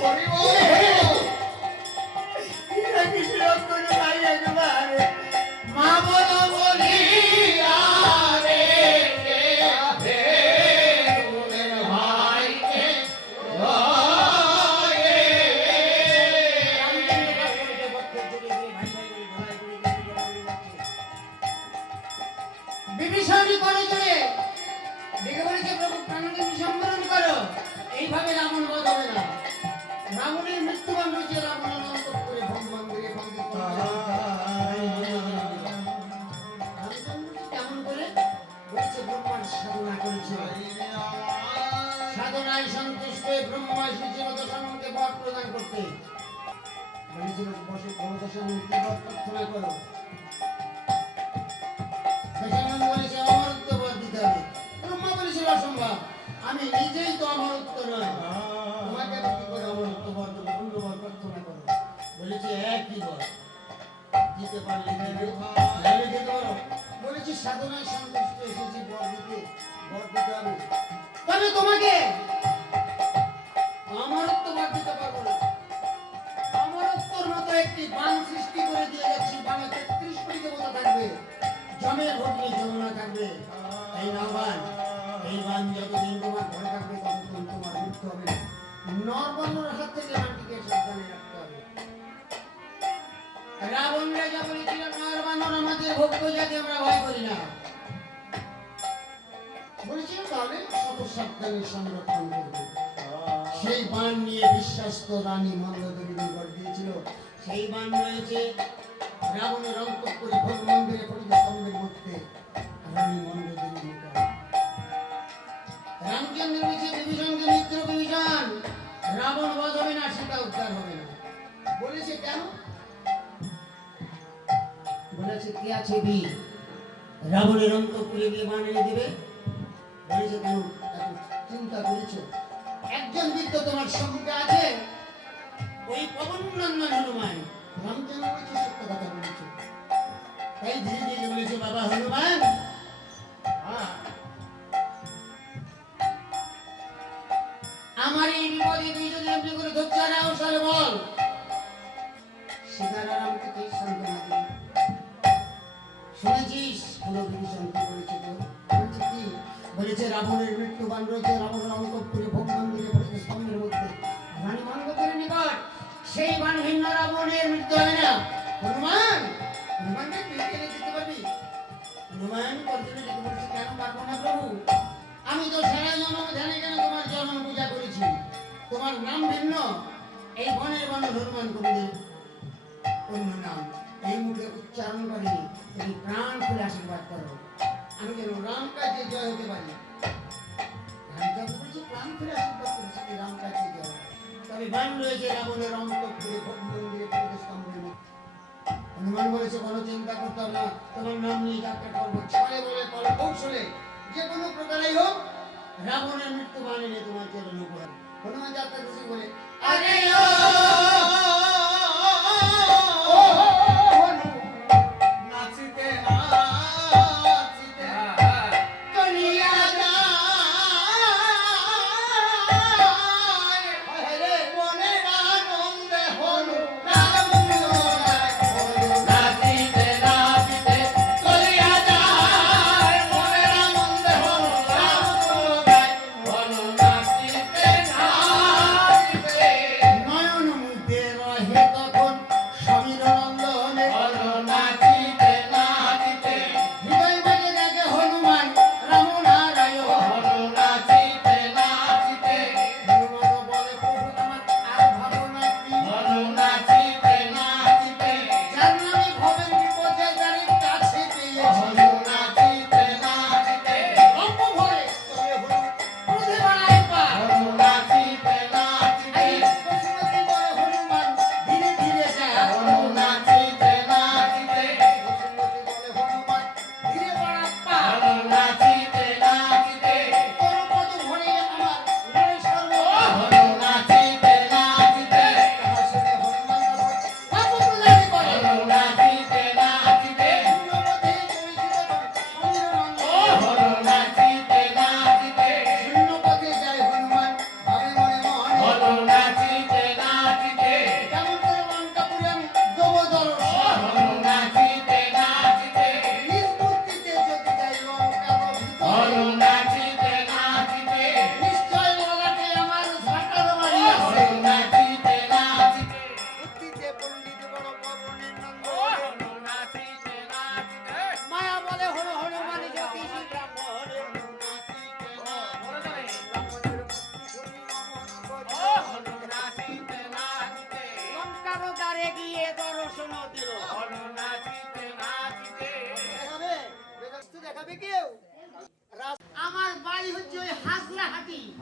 হরি বল। কৃষ্ণ কোনো ভাই একবার মা বলো বলি আরে কে হে তোদের ভাইকে লয়ে বিভীষণ করে চলে ডেকে বলেছে প্রভু প্রাণকে সম্বরণ করো এইভাবে রাবণ বধ হবে না রাবণের মৃত্যুবান রয়েছে রাবণের অন্তর করে ভগবান করে কেমন করে বলছে ব্রহ্মার সাধনা করেছিল সাধনায় সন্তুষ্ট হয়ে ব্রহ্মা এসেছিল দশাননকে বর প্রদান করতে বলেছিল বসে দশাননকে বর প্রার্থনা করো দশানন বলেছে অমরত্ব বর দিতে হবে ব্রহ্মা বলেছিল অসম্ভব আমি নিজেই তো অমরত্ব নয় তোমাকে আমি কি করে অমরত্ব বর দেবো অন্য বর প্রার্থনা করো বলেছে একই বর দিতে পারলে দিবে নাহলে দিতে পারো বলেছি সাধনায় সন্তুষ্ট এসেছি বর দিতে হবে তবে তোমাকে অমরত্ব বর দিতে পারবো না অমরত্বর মতো একটি বান সৃষ্টি করে দিয়ে যাচ্ছি বানে 33 কোটি দেবতা থাকবে জমের ভগ্নি যমুনা থাকবে এই না বান এই বান যতদিন তোমার ঘরে থাকবে ততদিন তোমার মৃত্যু হবে না নরবর্ণর হাত থেকে মাটিকে সাবধানে রাখতে হবে রাবণ রাজা বলেছিল নরবানর আমাদের ভক্ত জাতি আমরা ভয় করি না বলেছিল তাহলে শত সাবধানে সংরক্ষণ করবে সেই বান নিয়ে বিশ্বস্ত রানী মন্দোদরী নিকট দিয়েছিল সেই বান রয়েছে রাবণের অন্তঃপুরে ভোগ মন্দিরে পড়িত স্তম্ভের মধ্যে রানী মন্দোদরী নিকট রামচন্দ্র বলেছে বিভীষণকে মিত্র বিভীষণ রাবণ বধ হবে না সীতা উদ্ধার হবে না বলেছে কেন বলেছে কে আছে বীর রাবণের অন্তঃপুরে গিয়ে বান এনে দেবে বলেছে কেন এত চিন্তা করেছো একজন বীর তো তোমার সম্মুখে আছে ওই পবন নন্দন হনুমান রামচন্দ্র বলেছে সত্য কথা বলেছে তাই ধীরে ধীরে বলেছে বাবা হনুমান আমার এই বিপদে তুই যদি এমনি করে ধৈর্য নাও তাহলে বল সীতারামকে তুই সান্ত্বনা দিবি শুনেছিস কোনো বিভীষণ কি বলেছে তো বলছে কি বলেছে রাবণের মৃত্যুবান রয়েছে রাবণের অন্তঃপুরে ভোগ মন্দিরে পড়েছে স্তম্ভের মধ্যে রানী মন্দোদরীর নিকট সেই বান ভিন্ন রাবণের মৃত্যু হয় না হনুমান হনুমানকে তুই কেড়ে দিতে পারবি হনুমান অর্জুনের দিকে বলছে কেন পারবো না প্রভু আমি তো সারা জন্ম ধ্যানে কেন তোমার জন্ম পূজা করেছি তোমার নাম ভিন্ন এই বনের বানর হনুমান কবিদের অন্য নাম এই মুখে উচ্চারণ করিনি তুমি প্রাণ খুলে আশীর্বাদ করো আমি যেন রাম কাজে জয় হতে পারি রামচন্দ্র বলছে প্রাণ খুলে আশীর্বাদ করেছি কি রাম কাজে জয় তবে বান রয়েছে রাবণের অন্তঃপুরে ভোগ মন্দিরে পড়িত স্তম্ভের মধ্যে হনুমান বলেছে কোনো চিন্তা করতে হবে না তোমার নাম নিয়ে যাত্রা করবো ছলে বলে কলে কৌশলে যে কোনো প্রকারেই হোক রাবণের মৃত্যু বান এনে তোমার চরণ উপহার হনুমান যাত্রা খুশি বলে আরে নাচিতে নাচিতে চলিয়া যায় মনের আনন্দে হলো রাম নাচিতে নাচিতে চলিয়া যায় মনের আনন্দে হলো রাম নাচিতে নাচিতে নয়ন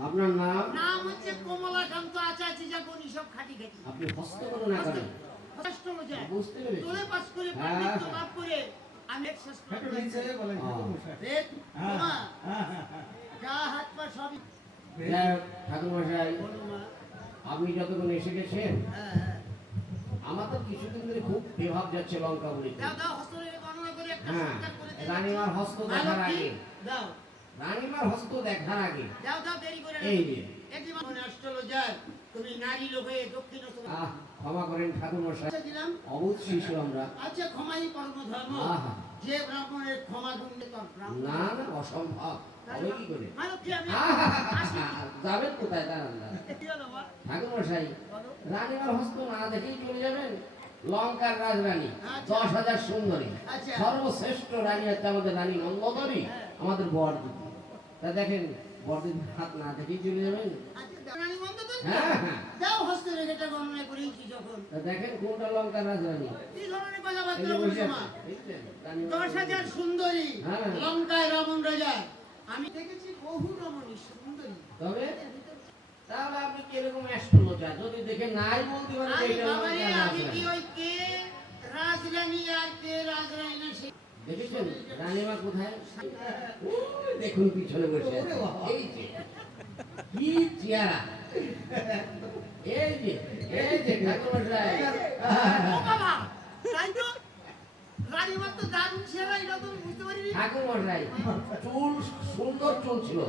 আপনার নাম? নাম হচ্ছে কমলাকান্ত আচার্য, যা গণি সব খাটি খাটি। আপনি হস্ত কোনো না করেন? অষ্টমজায় বুঝতে পেরেছি। তোলে পাস করে হ্যাঁ, পাণ্ডিত্য হ্যাঁ। লাভ করে আমি এক শেষ একটু নিচে বলেন ঠাকুরমশাই। রেড তোমা গা হাত পা সবই যাই হোক, ঠাকুরমশাই, বলো মা। আপনি যতক্ষণ এসে গেছেন, হ্যাঁ হ্যাঁ আমার তো কিছুদিন ধরে খুব বেভাব যাচ্ছে লঙ্কা বলিতে। দাও দাও হস্তরেখা গণনা করে একটা হ্যাঁ, সংখ্যা করে দিই। রানীমার হস্ত দেখার মালতী, আগে, দাও রানীমার হস্ত দেখার আগে, দাও দাও দেরি করে না। এই যে, একদিন মনে অষ্টলজার তুমি নারী লোক হয়ে দক্ষিণ ক্ষমা করেন ঠাকুরমশাই, দিলাম। অবুধ শিশু আমরা। আচ্ছা ক্ষমাই পরম ধর্ম। আহা। যে ব্রাহ্মণের ক্ষমা গুণে তোর ব্রাহ্মণ। না না, অসম্ভব, হবে কি করে? মালতী, আমি আসি। যাবেন কোথায় দাঁড়ান না কি হলো মা? ঠাকুরমশাই, বলো। রানীমার হস্ত না দেখেই চলে যাবেন? লঙ্কার রাজরানী, আচ্ছা। 10,000 সুন্দরী, আচ্ছা। সর্বশ্রেষ্ঠ রানী হচ্ছে আমাদের রানী মন্দোদরী, হ্যাঁ। আমাদের বরদিদি। তা দেখেন, বরদিদির হাত না দেখেই চলে যাবেন? আচ্ছা, দাও, রানী বন্ধ তো? হ্যাঁ হ্যাঁ। দাও হস্তরেখাটা গণনা করেছি যখন। তা দেখেন কোনটা লঙ্কার রাজরানী। কি ধরনের এই কথাবার্তা যে বসে বলছো মা? আছে, দেখছেন? রানী 10,000 সুন্দরী হ্যাঁ। লঙ্কায় রাবণ রাজা। আমি দেখেছি বহু রমণী সুন্দরী। তবে তাহলে আপনি কিরকম অ্যাস্ট্রোলজার? যদি দেখে নাই বলতে পারেন যে আরে এটা বাবা রে, লঙ্কার আমি কি রাজরানী। ওই কে রাজরানী আর কে রাজরানী না সে দেখেছেন রানীমা কোথায়? ওই দেখুন পিছনে বসে আছে। এই যে কি চেহারা, এই যে ঠাকুরমশাই। ও বাবা, তাই তো রানীমার তো দারুণ ছেলে, এটা তো বুঝতে পারিনি। ঠাকুরমশাই, চুল সুন্দর চুল ছিল,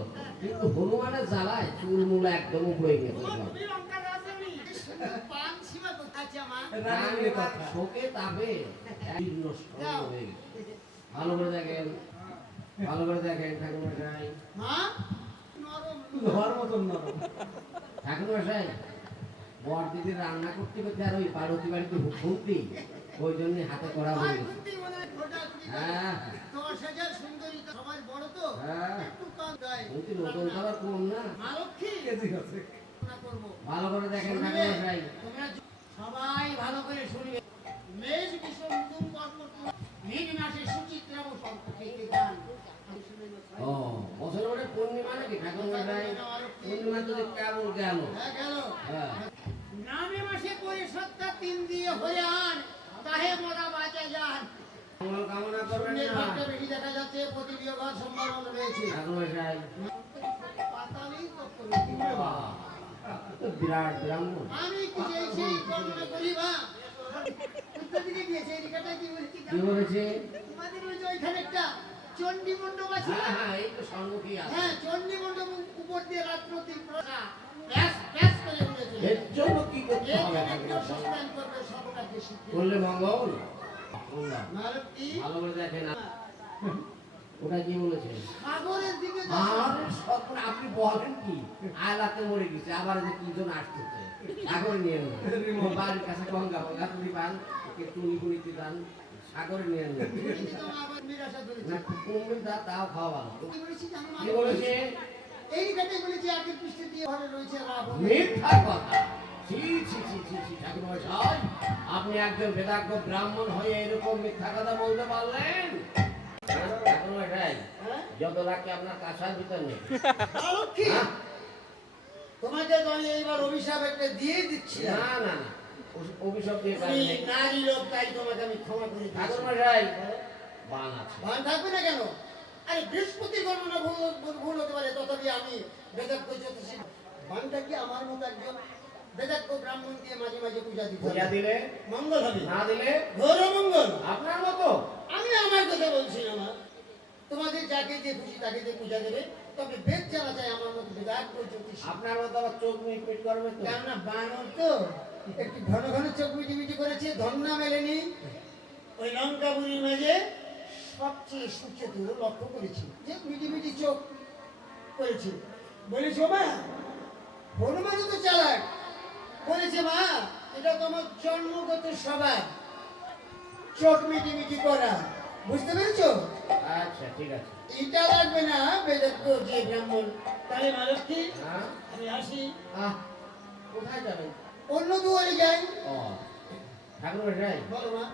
কিন্তু হনুমানের জ্বালায় চুল মূলা একদম উপরে গেছে ও, সব। তুমি লঙ্কার রাজরানী। পান সীমা কোথায় আছে আমার? রানীমার শোকে তাপে জীর্ণ স্তম্ভ হয়ে গেছে। ভালো করে দেখেন, ভালো করে দেখেন ঠাকুরমশাই। মা নরম লোহার মতন নরম। ঠাকুরমশাই, বরদিদি রান্না করতে করতে আর ওই পার্বতী বাড়িতে ঘুরতি, ওই জন্য হাতে করা হয়ে গেছে। বুদ্ধি মনে হয় ফোটাফুটি করে। হ্যাঁ 10,000 সুন্দরী তো সমাজ বড় তো, হ্যাঁ, একটু কম দেয়। বলছি নতুন খাবার কম না। মা লক্ষ্মী, কেজি আছে। না করবো। ভালো করে দেখেন শুনবে? ঠাকুরমশাই। তোমরা সবাই ভালো করে শুনবে। মেষ বিষম নতুন কর্ম মীন মাসে সুচিত্রা ও সম্প থেকে গান। আমি শুনে না। ও, বছরে মানে পূর্ণিমা নাকি ঠাকুরমশাই? পূর্ণিমা যদি কেমন গেল? হ্যাঁ গেল। হ্যাঁ, নামে মাসে করে সত্তা 3 দিয়ে হয়ে আন, তাহে মোরা বাঁচা যান। মঙ্গল কামনা করবেন শূন্যের না ভাগটা বেশি দেখা যাচ্ছে, প্রতি বিয়োগের সম্ভাবনা রয়েছে। ঠাকুরমশাই। পাতালেই তত্ত্ব রয়েছে। বাহ, তো বিরাট ব্রাহ্মণ। আমি কি চাইছি কল্পনা করি বা উত্তর দিকে গিয়েছে এই রেখাটা কি বলেছি কি বলেছে? তোমাদের ওই যে ওইখানে একটা চণ্ডী মণ্ডপ আছে হ্যাঁ না? হ্যাঁ, এই তো সম্মুখী আছে। হ্যাঁ চণ্ডী মণ্ডপ উপর দিয়ে রাত্র 3 প্রসা ব্যাস ব্যাস করে উঠেছে। এর জন্য কি করতে এই হবে জন্য কেউ ঠাকুরমশাই? সস্তান করবে সব কাজে শিখবে। করলে মঙ্গল। শুনলাম। মারুতি ভালো করে দেখেন। ওটা কি বলেছে? সাগরের দিকে আরে স্বপ্ন, আপনি বলেন কি? আয়লাতে মরে গেছে, আবার যে তিনজন আসতেছে। সাগরে নিয়ে নেন। বাড়ির কাছে গঙ্গা গঙ্গা তুলি পান, একটু উনি পান, সাগরে নিয়ে নেন। যাচ্ছে তোমার আবার নিরাশা ধরেছে। না কুমড়ি তাও খাওয়া ভালো। কি বলেছি জানো কি বলেছে? এই রেখাটাই বলেছি আগের পৃষ্ঠে দিয়ে ঘরে রয়েছে রাবণ। মিথ্যা কথা। ছি ছি ছি ছি ছি, ঠাকুরমশাই, আপনি একজন বেদাজ্ঞ ব্রাহ্মণ হয়ে এরকম মিথ্যা কথা বলতে পারলেন? ঠাকুরমশাই, হ্যাঁ? যত লাগে আপনার কাছার ভিতর নেই। লক্ষ্মী, হ্যাঁ? তোমাকে তো আমি এইবার অভিশাপ একটা দিয়ে দিচ্ছি। না না না, অভিশাপ দিয়ে কাজ তুমি নেই। নারী লোক, তাই তোমাকে আমি ক্ষমা করে দিচ্ছি। ঠাকুরমশাই, বান আছে। ভান থাকবে না কেন? আরে বৃহস্পতি গণনা ভুল হতে পারে, তথাপি আমি বেদাজ্ঞ জ্যোতিষী। ভানটা কি আমার মতো একজন বেদাজ্ঞ ব্রাহ্মণ দিয়ে মাঝে মাঝে পূজা দিতে পূজা হবে। দিলে, মঙ্গল হবে, না দিলে ঘোর মঙ্গল। আপনার মতো। আমি আমার কথা বলছি না মা। তোমাদের যাকে যে খুশি তাকে যে পূজা দেবে, তবে বেদ জানা যায় আমার মতো বেদাজ্ঞ জ্যোতিষী। আপনার মতো আবার চোখ মিটমিট করবে তো। কেননা বানর তো একটু ঘন ঘন চোখ মিটি মিটি করেছে, ধন্না মেলেনি। ওই লঙ্কা বুড়ির মাঝে সবচেয়ে সুচেতু লক্ষ্য করেছি যে মিটি মিটি চোখ করেছে। বলেছ মা, হনুমান তো চালাক। বলেছে মা, এটা তোমার জন্মগত স্বভাব, চোখ মিটি মিটি করা। বুঝতে পেরেছো? আচ্ছা ঠিক আছে। এটা লাগবে না বেদাজ্ঞ যে ব্রাহ্মণ। তাহলে মা লক্ষ্মী, হ্যাঁ, আমি আসি। কোথায় যাবেন? অন্য দুয়ারে যাই। ও, ঠাকুরমশাই, বলো মা।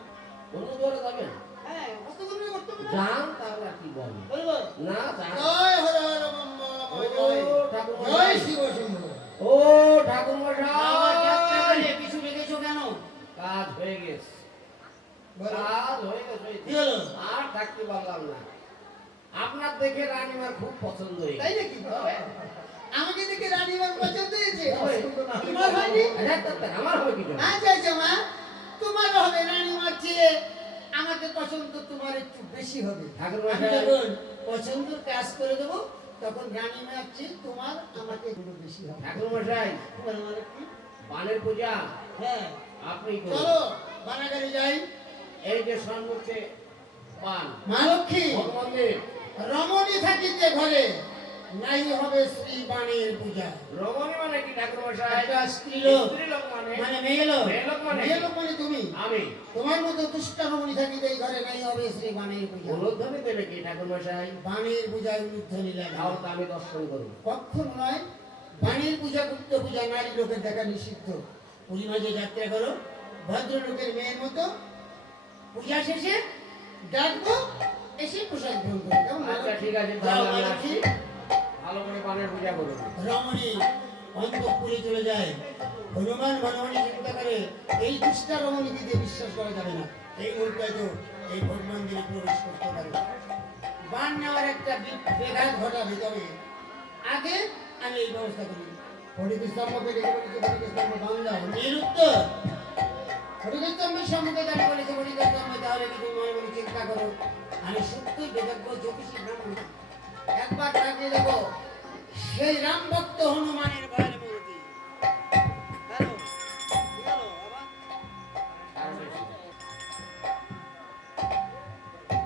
অন্য দূরে যাবেন? হ্যাঁ, হস্তগন্ধ করতে হবে না? যান, তাহলে আর কি বলবো? বলবো? না, যান। জয় হর হর ব্রহ্ম জয় ঠাকুর জয় শিব শম্ভু। ও ঠাকুর আমার যাত্রা মশাই করে পিছু রেখেছো কেন? কাজ হয়ে গেছে বলো। কাজ হয়ে গেছে কি হলো? আর থাকতে পারলাম না আপনার দেখে রানীমার খুব পছন্দ হয়েছে তাই নাকি? আমাকে দেখে রানীমার পছন্দ হয়েছে? পছন্দ না হলে তোমার হয়নি? আমার হবে কি করে? আচ্ছা আচ্ছা মা, তোমার হবে রানীমার চেয়ে আমাকে পছন্দ তোমার একটু বেশি হবে। ঠাকুর আমি মশাই যখন পছন্দ কাজ করে দেবো তখন রানীমার চেয়ে তোমার আমাকে একটু বেশি হবে। ঠাকুর মশাই তোমার আমার একটু? বানের পূজা হ্যাঁ, আপনি করুন। চলো বানাগাড়ি যাই। এই যে সম্মুখে পান মা লক্ষ্মী, মন্দির রমণী থাকিতে ঘরে নাই হবে শ্রী বাণীর পূজা। রমণী মানে কি ঠাকুর মশাই? একটা স্ত্রীলোক, স্ত্রীলোক মানে মানে মেয়ে লোক। মেয়ে লোক মানে? মেয়ে লোক মানে তুমি। আমি তোমার মতো দুষ্ট রমণী থাকিতে এই ঘরে নাই হবে শ্রী বাণীর পূজা। উলুধ্বনি দেবে কি ঠাকুর মশাই? বাণীর পূজায় উলুধ্বনি লাগে। তাও তো আমি দর্শন করবো। কখন নয়, বাণীর পূজা গুপ্ত পূজা নারী লোকের দেখা নিষিদ্ধ। পুরী মাঝে যাত্রা করো ভদ্রলোকের মেয়ের মতো, পূজা শেষে ডাকবো, এসে প্রসাদ গ্রহণ করো। কেমন? আচ্ছা ঠিক আছে যাও, তাহলে আমি মা আসছি। লক্ষ্মী। ভালো করে বানের পূজা করবো। রমণী অন্তঃপুরে চলে যায়। হনুমান বনমালী চিন্তা করে এই দুষ্টা রমণীকে দিয়ে বিশ্বাস করা যাবে না, এই মুহূর্তে তো এই ভোট মন্দিরে প্রবেশ করতে পারে। বান নেওয়ার একটা বেঘাত ঘটাবে, তবে আগে আমি এই ব্যবস্থা করি। হরিকৃষ্ণকে ডেকে বলেছে, হরিকৃষ্ণ বান দাও, নিরুত্তর। হরিকৃষ্ণের সম্মুখে দাঁড়িয়ে বলেছে, হরিকৃষ্ণ তাহলে কিছু মনে মনে চিন্তা করো, আমি সত্যই বেদজ্ঞ জ্যোতিষী ব্রাহ্মণ। একবার ডাকিয়ে দেবো সেই রাম ভক্ত হনুমানের বাইরে মূর্তি। হ্যালো, কি হলো বাবা?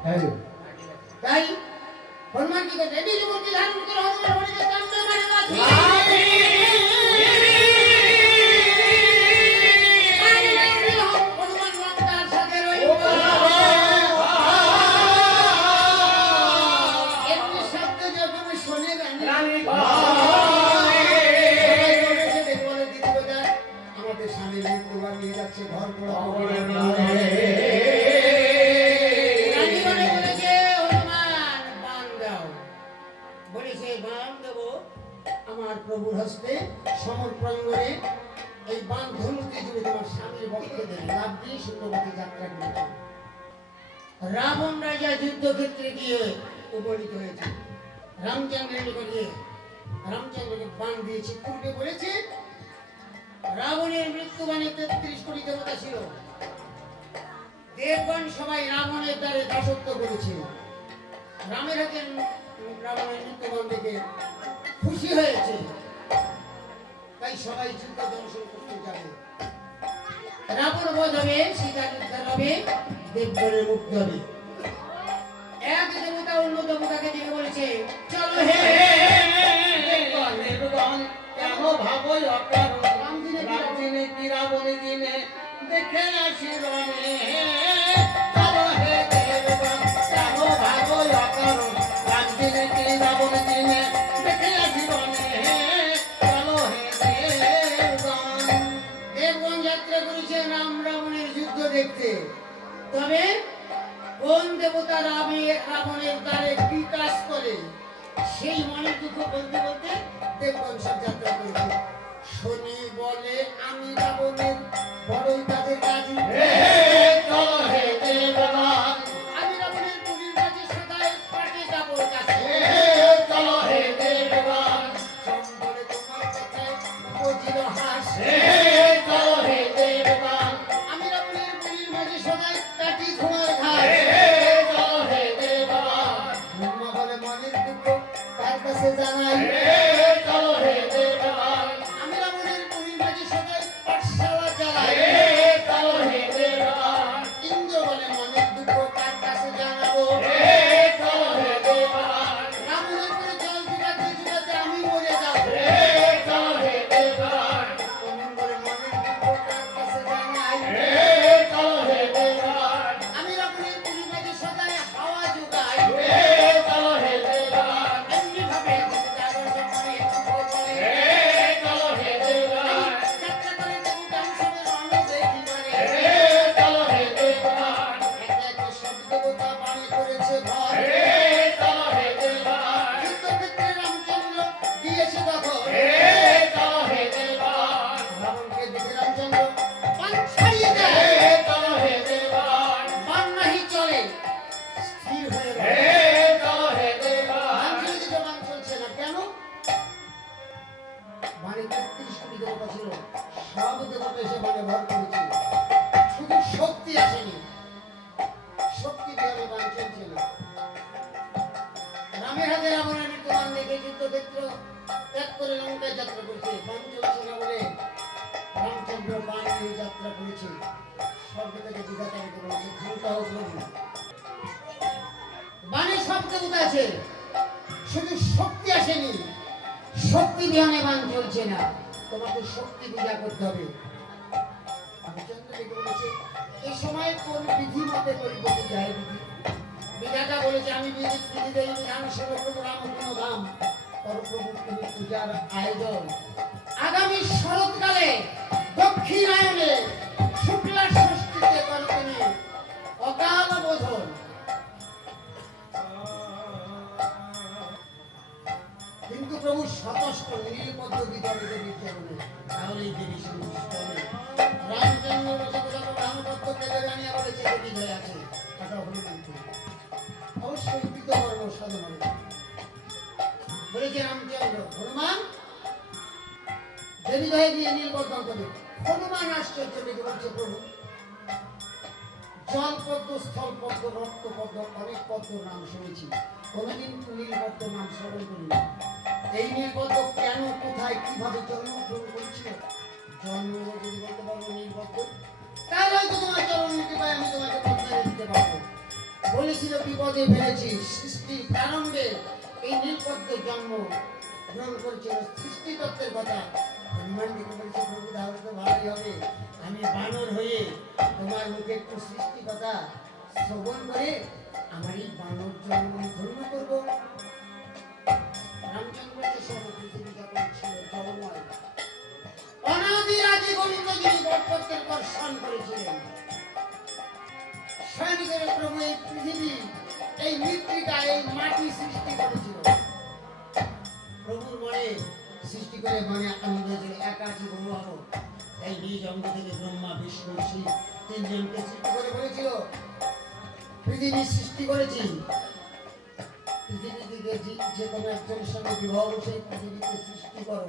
হ্যালো তাই হনুমান কি করছে? এই যে মূর্তি ধারণ করে হনুমান হরিকে কামনা মানে বাঁচি। হনুমান লঙ্কার সাথে রইল। এমনি শব্দ যখন শোনে রানী, সবাই বলে এসে দেখে বলে, দিদি বোধা আমাদের স্বামীর মৃত্যুবার নিয়ে যাচ্ছে, ঘর পোড়া হবে। রানী বলে বলেছে, হনুমান বাণ দাও। বলেছে, বাণ দেবো আমার প্রভুর হস্তে সমর প্রাঙ্গণে। এই বাণ ধনুকে জুড়ে তোমার স্বামীর বক্ষদের লাভ দিয়ে শূন্যপথে যাত্রা করেছে। রাবণ রাজা যুদ্ধক্ষেত্রে গিয়ে উপনীত হয়েছে। রামচন্দ্রের নিকটে রামচন্দ্রকে বাণ দিয়েছে। পূর্বে বলেছে রাবণের মৃত্যুবাণে 33 কোটি দেবতা ছিল। দেবগণ সবাই রাবণের দ্বারে দাসত্ব করেছে। রামের হাতে রাবণের মৃত্যুবাণ দেখে খুশি হয়েছে, তাই সবাই যুদ্ধ দর্শন করতে যাবে। রাবণ বধ হবে, সীতার উদ্ধার হবে, দেবগণের মুক্তি হবে। এক দেবতা অন্য দেবতাকে ডেকে বলেছে, চলো হে দেবগণ, কেন ভাবো অকারণ? রামদিনে কি রাবণে দিনে দেখে আসি রণে। চলো হে দেবগণ, কেন ভাবো অকারণ? রামদিনে কি রাবণে দিনে দেখে আসি রণে। চলো হে দেবগণ। দেবগণ যাত্রা করেছে রাম রাবণের যুদ্ধ দেখতে। তবে কোন দেবতা রাবণের দ্বারে কি কাজ করে সেই মনের দুঃখ বলতে বলতে দেবগণ সব যাত্রা করেছে। শনি বলে, আমি রাবণের বড়ই কাজের কাজী। চলো হে দেবগণ, আমি রাবণের পুরীর কাজে সদাই পাটে যাবো কাছে। চলো হে দেবগণ, সম্বলে তোমার কথায় বজির হাস। চলো হে দেবগণ, আমি রাবণের পুরীর মাঝে সদাই কাটি ঘোড়ার ঘাস। চলো হে দেবগণ, ব্রহ্মা বলে মনের দুঃখ তার কাছে জানাই। চলো হে দেবগণ, আমি রাবণের পুরীর মাঝে সদাই পাঠশালা চালাই। চলো হে দেবগণ, ইন্দ্র বলে মনের দুঃখ কার কাছে জানাবো। চলো হে দেবগণ, রাবণের পুরে জল জুড়াতে জুড়াতে আমি মরে যাবো। চলো হে দেবগণ, অমন বলে ছিল সব দেবতা এসে বনে ভর করেছে, শুধু শক্তি আসেনি, শক্তি দেওয়ালে বান চলছে না। রামের হাতে রাবণের মৃত্যুবান দেখে যুদ্ধক্ষেত্র ত্যাগ করে লঙ্কায় যাত্রা করেছে, বান চলছে না বলে রামচন্দ্র বান নিয়ে যাত্রা করেছে। স্বর্গ থেকে বিধাতাকে বলেছে ঘন্টা হোক প্রভু, বাণী সব দেবতা আছে, শুধু শক্তি আসেনি, শক্তি ধ্যানে বান চলছে না, তোমাকে শক্তি পূজা করতে হবে। রামচন্দ্র ডেকে বলেছে এই সময় কোন বিধি মতে করিব পূজায় বিধি? বিধাতা বলেছে আমি বিধি দেই বিধান সর্বপ্রভু রাম কোনো ধাম, পরপ্রভু তুমি পূজার আয়োজন আগামী শরৎকালে দক্ষিণায়নে শুক্লা ষষ্ঠীতে করতেনে অকাল বোধন। কিন্তু প্রভু সতস্ক নীলপদ্ম বিতরে দেবী চরণে, তাহলে এই দেবী সন্তুষ্ট হবে। রামচন্দ্র বসে বসে ব্রাহ্মপত্র কেটে জানিয়ে বলেছে দেবী জয় আছে, কথা হনুমানকে অবশ্যই কৃতকর্ম সাধন হবে। বলেছে রামচন্দ্র হনুমান দেবী জয় দিয়ে নীলপদ্ম করবে। হনুমান আশ্চর্য দেখে বলছে প্রভু জল পদ্ম, স্থল পদ্ম, রক্ত পদ্ম, অনেক পদ্ম নাম শুনেছি, কোনোদিন নীলপদ্ম নাম শ্রবণ করিনি। এই নীলপদ্ম কেন, কোথায়, কিভাবে জন্মগ্রহণ করেছিল? জন্ম যদি বলতে পারবো নীলপদ্ম, তাহলে হয়তো তোমার চরণ কৃপায় আমি তোমাকে পদ্মায় দিতে পারবো। বলেছিল বিপদে ফেলেছি, সৃষ্টির প্রারম্ভে এই নীলপদ্ম জন্ম গ্রহণ করেছিল, সৃষ্টিতত্ত্বের কথা। হনুমান দেখে বলছে প্রভু তাহলে তো ভালোই হবে, আমি বানর হয়ে তোমার মুখে একটু সৃষ্টি কথা শ্রবণ করে আমার এই বানর জন্ম ধন্য করবো। রামচন্দ্রের সর্বপৃথিবী যখন ছিল জগন্ময়, অনাদি আদি গোবিন্দ যিনি বটপত্রের পর স্নান করেছিলেন, সৈনিকের প্রভু এই পৃথিবী, এই মৃত্তিকা, এই মাটি সৃষ্টি করেছিল। প্রভুর মনে সৃষ্টি করে মনে আনন্দ হয়েছিল, একাছি বহু হব। এই নিজ অঙ্গ থেকে ব্রহ্মা বিষ্ণু শিব তিনজনকে সৃষ্টি করে বলেছিল পৃথিবী সৃষ্টি করেছি, পৃথিবী থেকে যে কোনো একজনের সঙ্গে বিবাহ বসে পৃথিবীকে সৃষ্টি করো।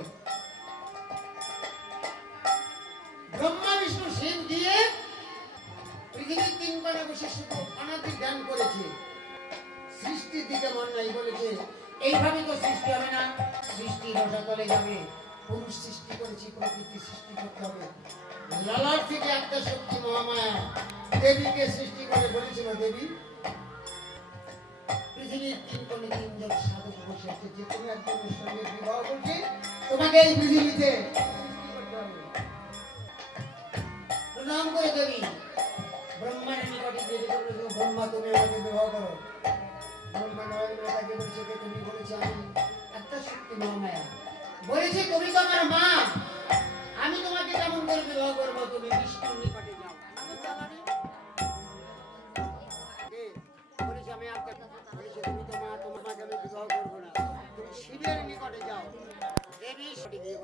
ব্রহ্মা বিষ্ণু শিব দিয়ে পৃথিবীর তিন কোণে বসে শুধু অনাদি জ্ঞান করেছে, সৃষ্টির দিকে মন নাই। বলেছে এইভাবে তো সৃষ্টি হবে না, সৃষ্টি রসাতলে যাবে, পুরুষ সৃষ্টি করেছি, প্রকৃতি সৃষ্টি করতে হবে। লালার থেকে একটা শক্তি মহামায়া দেবীকে সৃষ্টি করে বলেছিল দেবী পৃথিবীর তিন কোণে তিনজন সাধক বসে আছে, যে কোনো একজনের সঙ্গে বিবাহ করছে তোমাকে এই পৃথিবীতে সৃষ্টি করতে হবে। প্রণাম করে দেবী ব্রহ্মার নিকটে দেবী বলেছিল ব্রহ্মা তুমি আমাকে বিবাহ করো। ব্রহ্মা তাকে বলছে যে তুমি বলেছে আমি একটা শক্তি মহামায়া, বলেছে তুমি তো আমার মা, আমি তোমাকে কেমন করে বিবাহ করবো? তুমি বিষ্ণুর নিকটে যাও। বলেছে আমি আর বলেছে তুমি তো মা, তোমার মাকে আমি বিবাহ করবো না, তুমি শিবের নিকটে যাও। দেবী সঠিক দিয়ে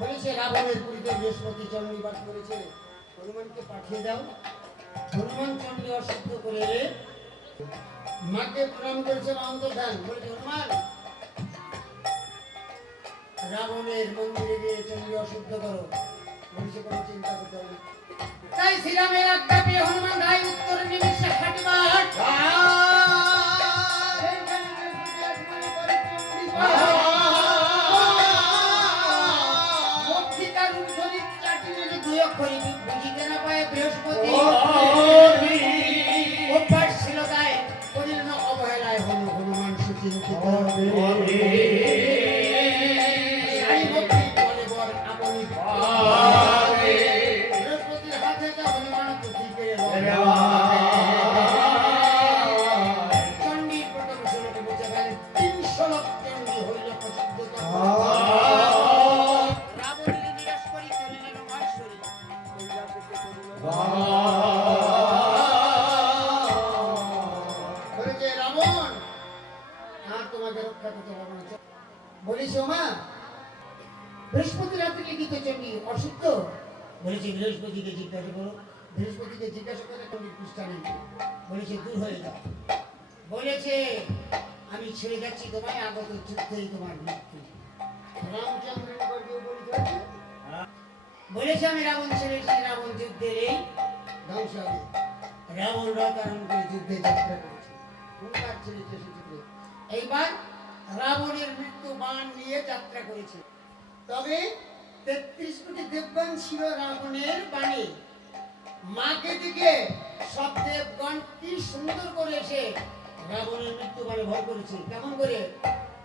বলেছে রাবণের পুরীতে বৃহস্পতি চন্ডী পাঠ করেছে, হনুমানকে পাঠিয়ে দাও। হনুমান চন্ডী অশুদ্ধ করে এলে মাকে প্রণাম করেছে অন্তর্ধান। বলেছে হনুমান রাবণের মন্দিরে গিয়ে চন্ডী অশুদ্ধ করো। বলেছে কোনো চিন্তা করতে হবে না। তাই শ্রীরামের আজ্ঞা পেয়ে হনুমান রায় উত্তর নিমিষে হাঁটিবার বুঝিতে না পায় বৃহস্পতি অভ্যাস ছিল তাই করিল না অবহেলায় হল হনুমান সুচিন্তিত বৃহস্পতির হাত থেকে হনুমান পুঁথিকে চণ্ডীর প্রথম শ্লোকে বুঝে গেলেন ৩০০ লোক চণ্ডী হইল প্রসিদ্ধ। তোমাকে রক্ষা করতে পারবো না। বলিস ওমা, বৃহস্পতি রাত্রে লিখিত চণ্ডী অসুস্থ। বলেছে বৃহস্পতিকে জিজ্ঞাসা করো। বৃহস্পতিকে জিজ্ঞাসা করে চণ্ডীর পৃষ্ঠা নেই। বলেছে দূর হয়ে যাও। বলেছে আমি ছেড়ে যাচ্ছি তোমায়, আগত যুদ্ধেই তোমার মৃত্যু। রামচন্দ্র বলেছে আমি রাবণ ছেড়েছি, রাবণ যুদ্ধের এই ধ্বংস হবে। রাবণ রথ আরম্ভ করে যুদ্ধে যাত্রা করেছে। হুঙ্কার ছেড়েছে সে যুদ্ধে। এইবার রাবণের মৃত্যু বাণ নিয়ে যাত্রা করেছে। তবে ৩৩ কোটি দেবগণ ছিল রাবণের বাণী। মাকে দিকে সব দেবগণ কি সুন্দর করেছে রাবণের মৃত্যু বাণে ভর করেছে। কেমন করে?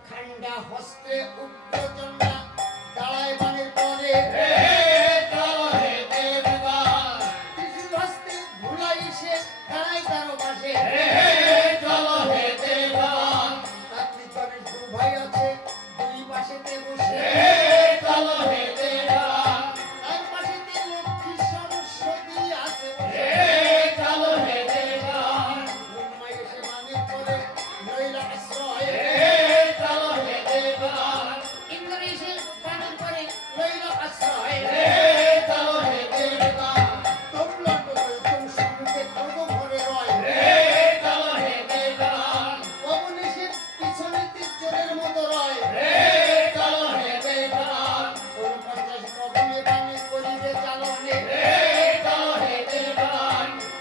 খান্ডা হস্তে উগ্রচণ্ডা দাঁড়ায় বাণের পরে, ত্রিশূল হস্তে ভুলাই সে দাঁড়ায় তারও পাশে। কার্তিক গণেশ দু ভাই আছে দুই পাশেতে বসে, তার পাশেতে লক্ষ্মী সরস্বতী আছে বসে। ব্রহ্মা এসে বাণের পরে লইল আশ্রয়, ইন্দ্র এসে বাণের পরে লইল আশ্রয়। তোমলণ্ড বৈকুণ্ঠ সম্মুখে কত ভরে রয়, পবন এসে পিছনে তীর্যের মতো রয়। ঊনপঞ্চাশ পবনে বাণী করিবে চালনে,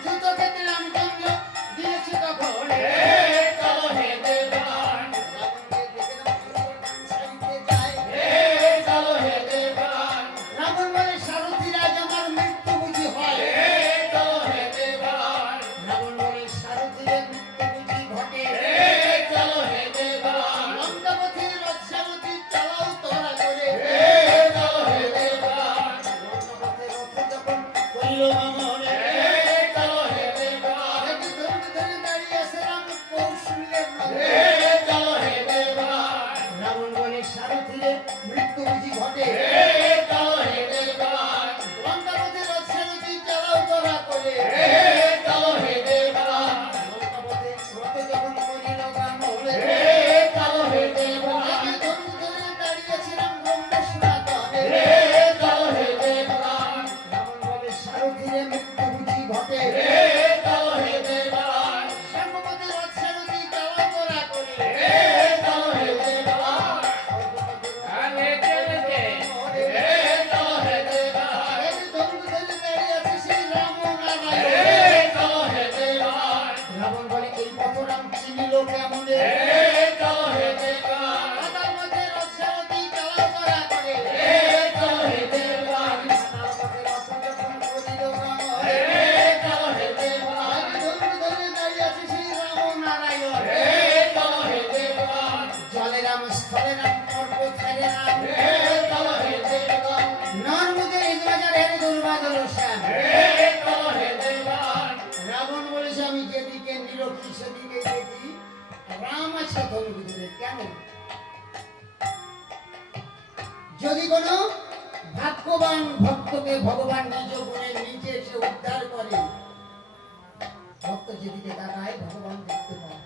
যুদ্ধক্ষেত্রে রামচন্দ্র দিয়েছে তখন। রাবণকে দেখে রাম সারিতে যায়। রাবণ বলে সারথি রাজ আমার মৃত্যু বুঝি হয়। রাবণ বলে সারথিরে মৃত্যু বুঝি ঘটে। লঙ্কাপথে রথ সারথি চালাও তোরা করে। লঙ্কাপথে রথ যখন করিল মামনে, একটি ধনুক ধরে দাঁড়িয়ে আছে রাম কৌশলের নগরে। রাবণ বলে সারথিরে মৃত্যু বুঝি ঘটে। লঙ্কাপথে রথ সারথি চালাও তোরা করে। লঙ্কাপথে রথে যখন করিল গামনে, একটি ধনুক ধরে দাঁড়িয়ে আছে রাম ব্রহ্মেশ্বরাতনে। রাবণ বলে সারথিরে মৃত্যু বুঝি ঘটে। সর্বপথে রথ সারথি চালাও তোরা করে। রাবণ বলে এই পথ রাম চিনিল কেমনে? পাতাল মধ্যে রথ সারথি চালাও তোরা করে। পাতাল পথে রথ যখন করিল গামনে, ধনুক ধরে দাঁড়িয়ে আছে সেই রামনারায়ণ। জলে রাম স্থলে রাম পর্বত ধারে রাম, নর্মদে ইন্দ্রজার হেরে দুর্বাদল শ্যাম। রাবণ বলেছে আমি যেদিকে নিরক্ষী সেদিকে দেখি রাম আছে ধনুক ধরে। কেন? যদি কোনো ভাগ্যবান ভক্তকে ভগবান নিজ গুণে নিজে এসে উদ্ধার করে, ভক্ত যেদিকে তাকায় ভগবান দেখতে পায়।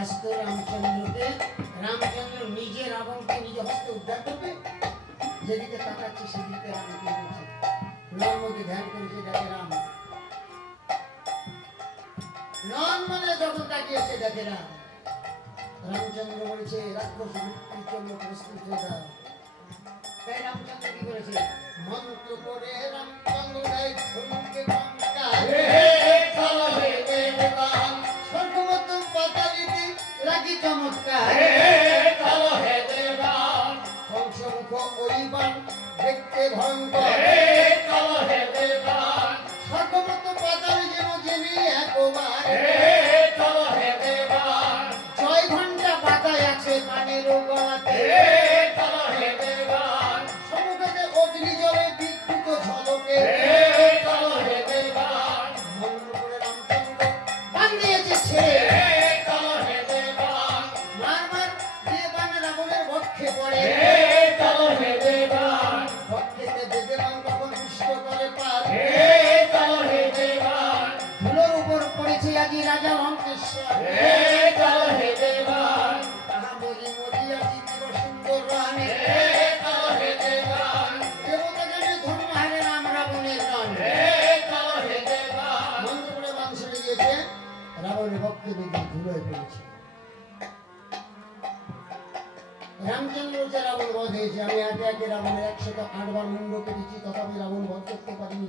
আজ তো রামচন্দ্র নিজে রাবণকে নিজ হস্তে উদ্ধার করবে। যেদিকে তাকাচ্ছে সেদিকে রামকে বলছে, নর্মদে ধ্যান করেছে দেখে রাম। নন মানে যখন তাকিয়েছে দেখে রাম। রামচন্দ্র বলেছে রাক্ষস মৃত্যুর জন্য প্রস্তুত হয়ে দাও। তাই রামচন্দ্র কি করেছে? মন্ত্র করে রামচন্দ্র দেয় ধনুকে কঙ্কাল। স্বর্গমত পাতালিতে রাখি চমৎকার। কংসমুখ ওই বাণ দেখতে ভয়ঙ্কর। স্বর্গমত পাতালে যেন জেনে একবার। জয় ঘণ্টা পাতায় আছে পানেরও গলাতে। সমুখে অগ্নি জলে বিদ্যুৎ ঝলকে। মন্ত্র করে রামচন্দ্র বাণ দিয়েছে ছেড়ে। মারবার যে বাণ রাবণের বক্ষে পড়ে। বক্ষেতে বেদে বাণ তখন পুষ্ট করে পার। ধুলোর উপর পড়েছে আজি রাজা লঙ্কেশ্বর। রামচন্দ্র যে রাবণ বধ হয়েছে, আমি একে একে রাবণের 108 বার মুন্ড কেটেছি, তথাপি রাবণ বধ করতে পারিনি।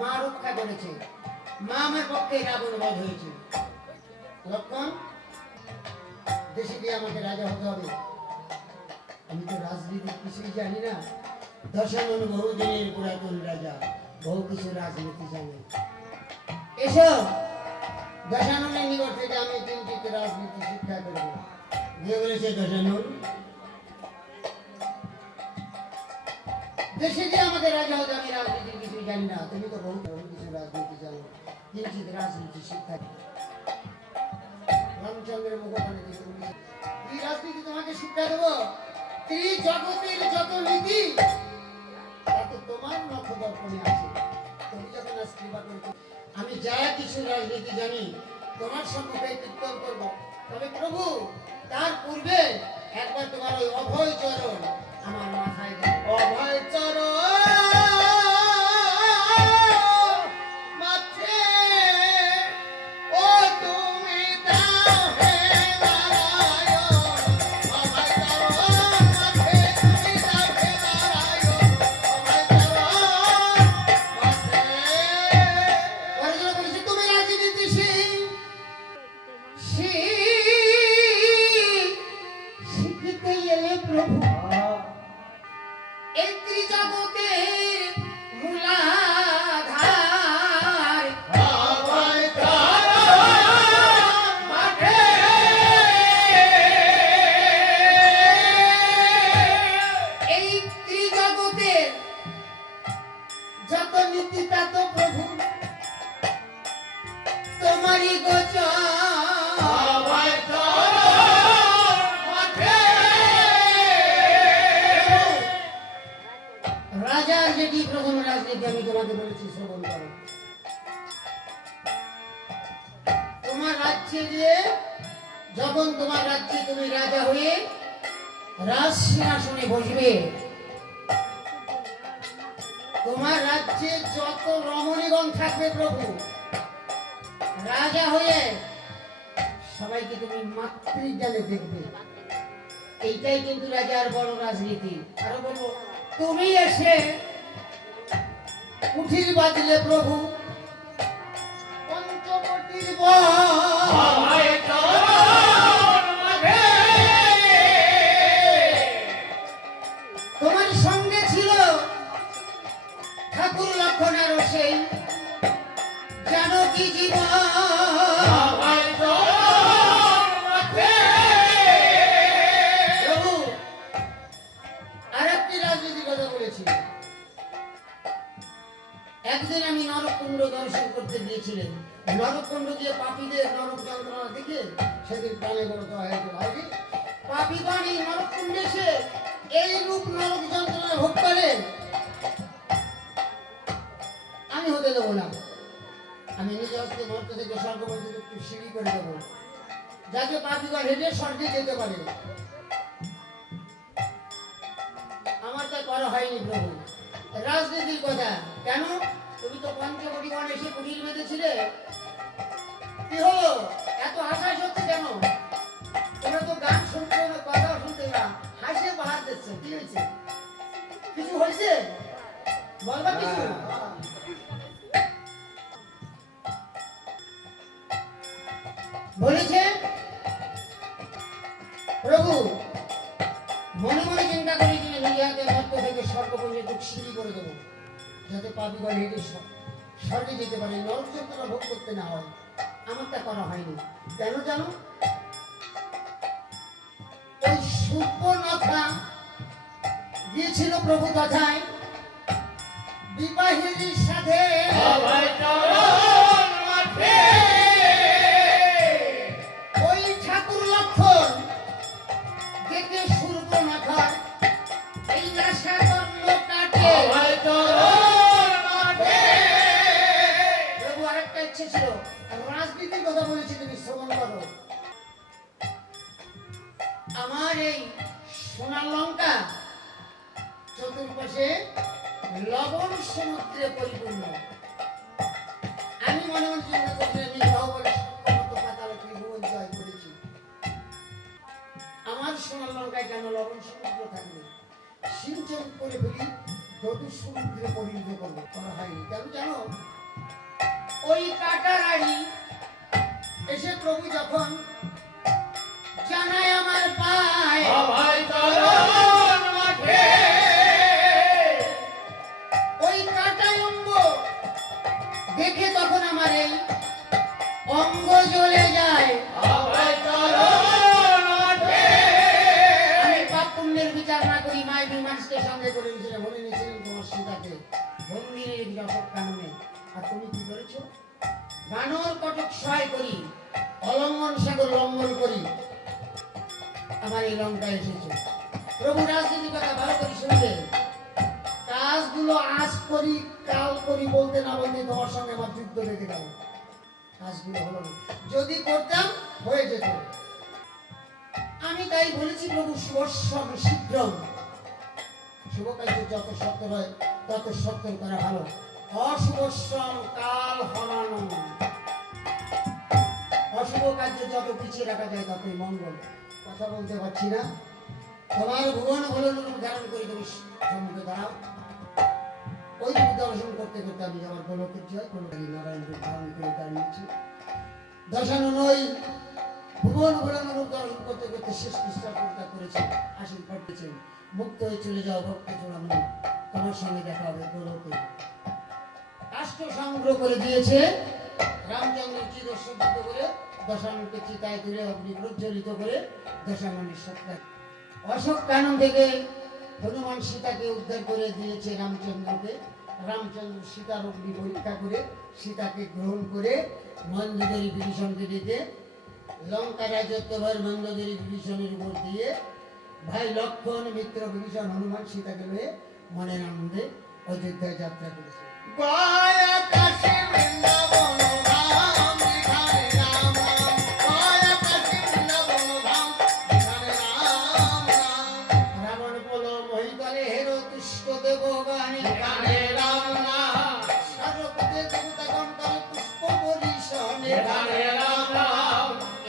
মা রক্ষা করেছে, মা আমার পক্ষে রাবণ বধ হয়েছে। লক্ষণ, দেশে গিয়ে আমাকে রাজা হতে হবে। আমি তো রাজনীতির কিছুই জানি না। দশানন বহুদিনের পুরাতন রাজা, বহু কিছু রাজনীতি জানে। এসো, দশাননের নিকট থেকে আমি কিঞ্চিত রাজনীতি শিক্ষা করব। যে বলেছে দশানন, দেশে যে আমাকে রাজা হতে, আমি রাজনীতির কিছুই জানি না। তুমি তো বহু কিছু রাজনীতি জানো, কিঞ্চিত রাজনীতি শিক্ষা। রামচন্দ্রের মুখপানে থেকে বলেছে, এই রাজনীতি তোমাকে শিক্ষা দেবো। ত্রিজগতের যত নীতি তাতে তোমার নখদর্পণে আছে। তুমি যখন আজ কৃপা করেছো, আমি যা কিছু রাজনীতি জানি তোমার সম্মুখে কীর্তন করবো। তবে প্রভু, তার পূর্বে একবার তোমার ওই অভয় চরণ আমার মাথায় দাও। অভয় চরণ মাথে ও তুমি দাও হে নারায়ণ। অভয় চরণ মাথে তুমি দাও হে নারায়ণ। অভয় চরণ মাথে। পরেরগুলো বলেছে, তুমি রাজনীতিশীল শিখিতে এলে প্রভু এই ত্রিজগতের মূলাধার। অভয় চরণ মাথে এই ত্রিজগতের যত নীতি তত প্রভু তোমারই গোচর। অভয় চরণ মাথে। রাজার যেটি প্রথম রাজনীতি আমি তোমাকে বলেছি, শ্রবণ করো। তোমার রাজ্যে গিয়ে, যখন তোমার রাজ্যে তুমি রাজা হয়ে রাজ সিংহাসনে বসবে, তোমার রাজ্যে যত রমণীগণ থাকবে প্রভু, রাজা হয়ে সবাইকে তুমি মাতৃজ্ঞানে দেখবে। এইটাই কিন্তু রাজার বড় রাজনীতি। আরো বলবো, তুমি এসে কুঠির বাজলে প্রভু পঞ্চবটির তোমার সঙ্গে ছিল ঠাকুর লক্ষণ আর সেই জানকী জীবন। প্রভু, আর একটি রাজনীতির কথা বলেছি। একদিন আমি নরককুণ্ড দর্শন করতে গিয়েছিলেন। নরককুণ্ড গিয়ে পাপীদের নরক যন্ত্রণা দেখে সেদিন প্রাণে বড় হয়েছিল। আগে পাপীগণ এই নরককুণ্ডে এসে এই রূপ নরক যন্ত্রণা ভোগ করে, আমি হতে দেবো না। আমি নিজে হস্তে মর্ত থেকে স্বর্গ পর্যন্ত একটু সিঁড়ি করে দেবো, যাতে পাপীগণ হেঁটে স্বর্গে যেতে পারে। আমার তা করা হয়নি প্রভু। রাজনীতির কথা কেন? তুমি তো পঞ্চবটিগণ এসে কুটির বেঁধেছিলে, কি হলো? এত হাসাহাস হচ্ছে কেন? তোমরা তো গান শুনতে না, কথাও শুনতে না, হাসে বাহার দিচ্ছে। কি হয়েছে? কিছু হয়েছে? বলবা কিছু? বলেছে প্রভু, মনে মনে চিন্তা করেছিলেন নিজে হাতে মর্ত থেকে স্বর্গ পর্যন্ত সিঁড়ি করে দেবো, যাতে পাপীগণ হেঁটে স্বর্গে যেতে পারে, নরক যন্ত্রণা ভোগ করতে না হয়। আমার তা করা হয়নি। কেন জানো? ওই সুর্পনখা গিয়েছিল প্রভু কথায় বিবাহিনীর সাথে। ওই ঠাকুর লক্ষণ দেখে সুর্পনখার এই আশা করল কাটে। প্রভু আরেকটা ইচ্ছে ছিল, রাজনীতির কথা বলেছি, তুমি শ্রবণ করো। আমার এই সোনার লঙ্কা চতুর্পাশে লবণ সমুদ্রে পরিপূর্ণ। আমি মনে মনে চিন্তা করছি, আমি বাহুবলের সপ্তমত পাতাল ত্রিভুবন জয় করেছি। আমার সোনার লঙ্কায় কেন লবণ সমুদ্র থাকবে? সিঞ্চন করে ফেলি, যদু সমুদ্রে পরিণত করবো, করা হয়নি। কেন জানো? ওই কাটারাড়ি এসে প্রভু যখন জানায় আমার পায়, ওই কাটায় অঙ্গ দেখে তখন আমার এই অঙ্গ জ্বলে যায়। আমি পাপ পুণ্যের বিচার না করি, মায়ের মানুষকে সঙ্গে করে মনে নিয়েছিলেন তোমার সীতাকে ভঙ্গির যশক কাননে। আর তুমি কি করেছো? বানর কটক সহায় করি, অলঙ্ঘন সাগর লঙ্ঘন করি আমার এই লঙ্কায় এসেছে। প্রভু রাজনীতির কথা ভালো করে শুনবে। কাজগুলো আজ করি কাল করি বলতে না বলতে তোমার সঙ্গে আমার যুদ্ধ লেগে গেল। কাজগুলো হলো না, যদি করতাম হয়ে যেত। আমি তাই বলেছি প্রভু শুভশ্রম শীঘ্র, শুভ কার্য যত সত্য হয় তত সত্য করা ভালো। অশুভশ্রম কাল হরানো, অশুভ কার্য যত পিছিয়ে রাখা যায় ততই মঙ্গল। কথা বলতে পারছি না। তোমার ভুবন হলো রূপ ধারণ করে তুমি সম্মুখে দাঁড়াও। ওই রূপ দর্শন করতে করতে আমি আমার গোলকের জয় গোলকালী নারায়ণ রূপ ধারণ করে দাঁড়িয়েছি। দশাননই ভুবন ভুবন রূপ দর্শন করতে করতে শেষ নিষ্ঠা পরিত্যাগ করেছে, আশীর্বাদ দিয়েছেন। মুক্ত হয়ে চলে যাও ভক্ত চূড়ামণি, তোমার সঙ্গে দেখা হবে গোলকে। রাষ্ট্র সংগ্রহ করে দিয়েছে রামচন্দ্র চিরসজ্জিত করে, দশাননকে চিতায় তুলে অগ্নি প্রজ্বলিত করে দশাননের সত্তা। অশোক কানন থেকে হনুমান সীতাকে উদ্ধার করে দিয়েছে রামচন্দ্রকে। রামচন্দ্র সীতার অগ্নি পরীক্ষা করে সীতাকে গ্রহণ করে মন্দোদরী বিভীষণকে ডেকে লঙ্কা রাজত্বভার মন্দোদরী বিভীষণের উপর দিয়ে ভাই লক্ষণ মিত্র বিভীষণ হনুমান সীতাকে লয়ে মনের আনন্দে অযোধ্যায় যাত্রা করেছে। রাবণ বল মহিতলে হেরো তুষ্ট দেব গানে সারপথে দেবতাগণ করে পুষ্প বরিশনে।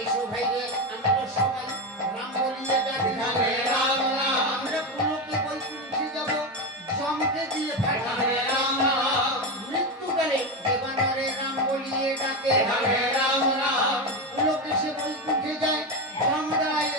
এসো ভাইরে আমরা সবাই রাম বলিয়ে ডাকি, আমরা পুলকে বৈকুণ্ঠে যাব জমকে দিয়ে পাঠাবে। মৃত্যুকালে দেবানরে রাম বলিয়ে ডাকে, পুলকে সে বৈকুণ্ঠে যায় জমদায়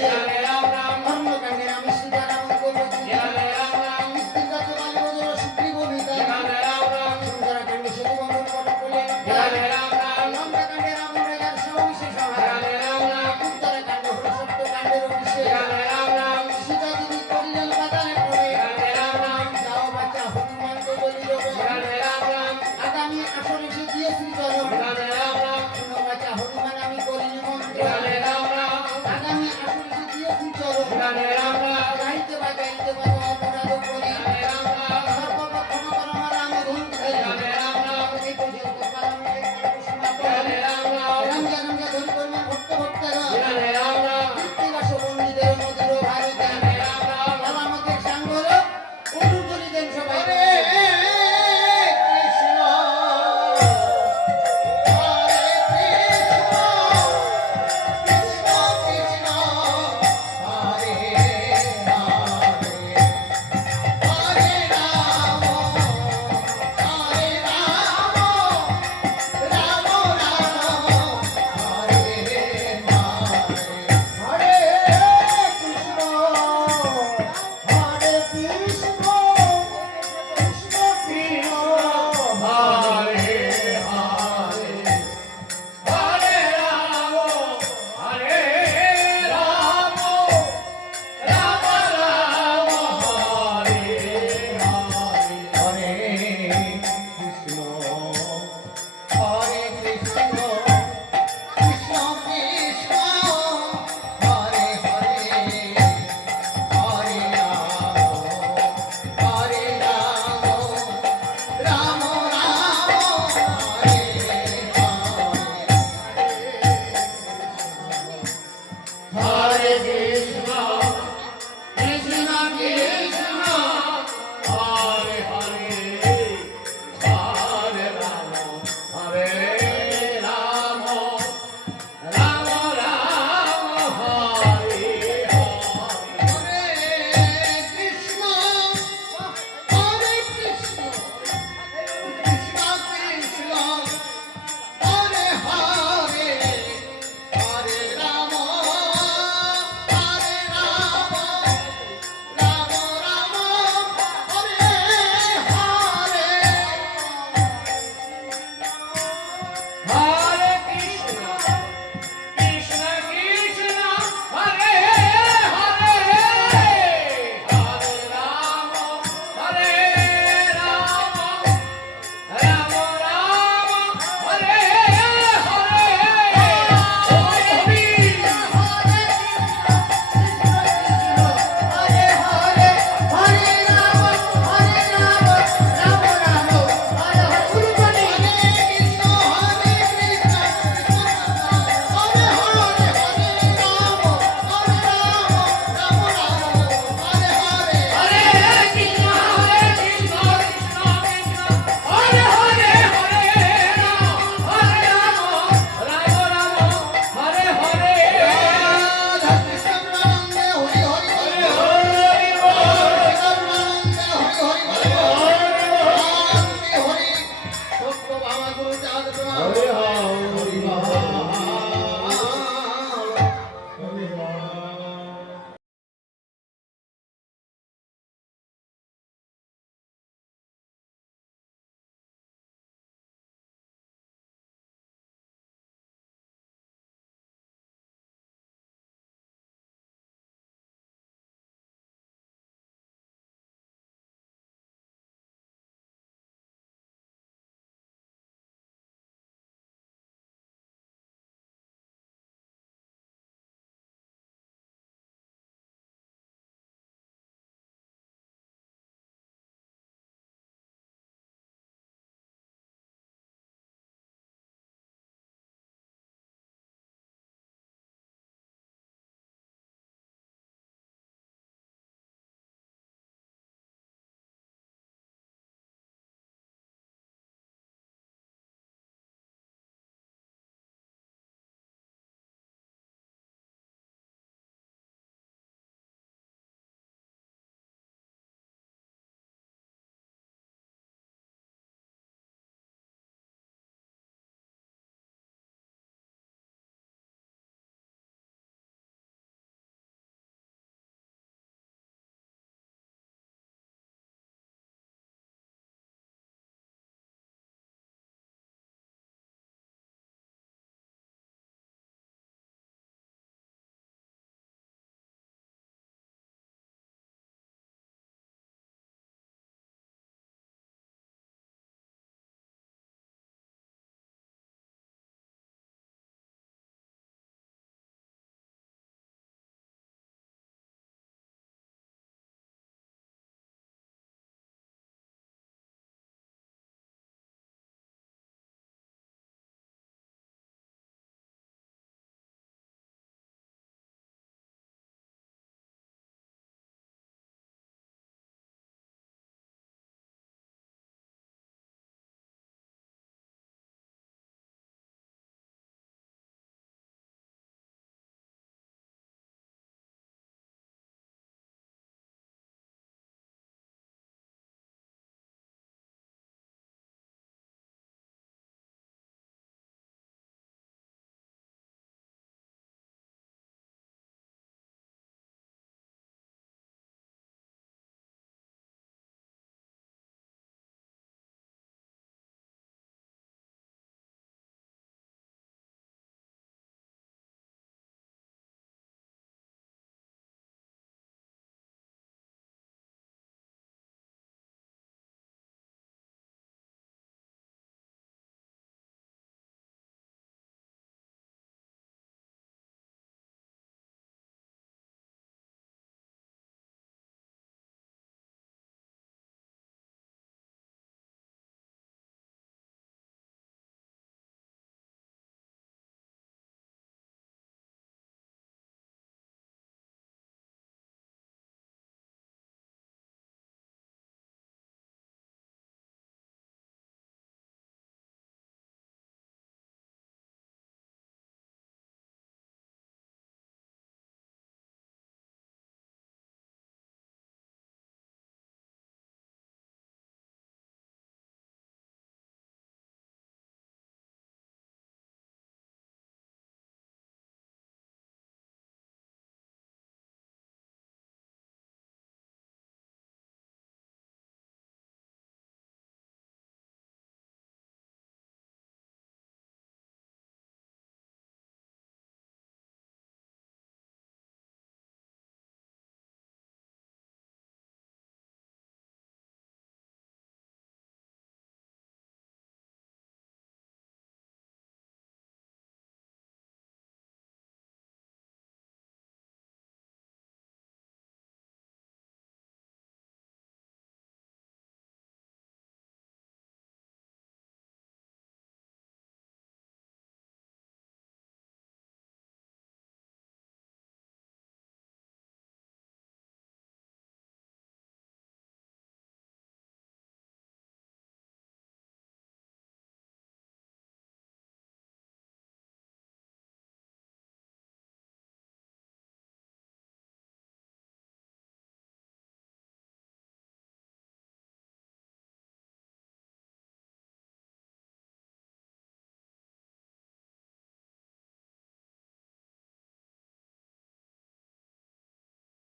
রে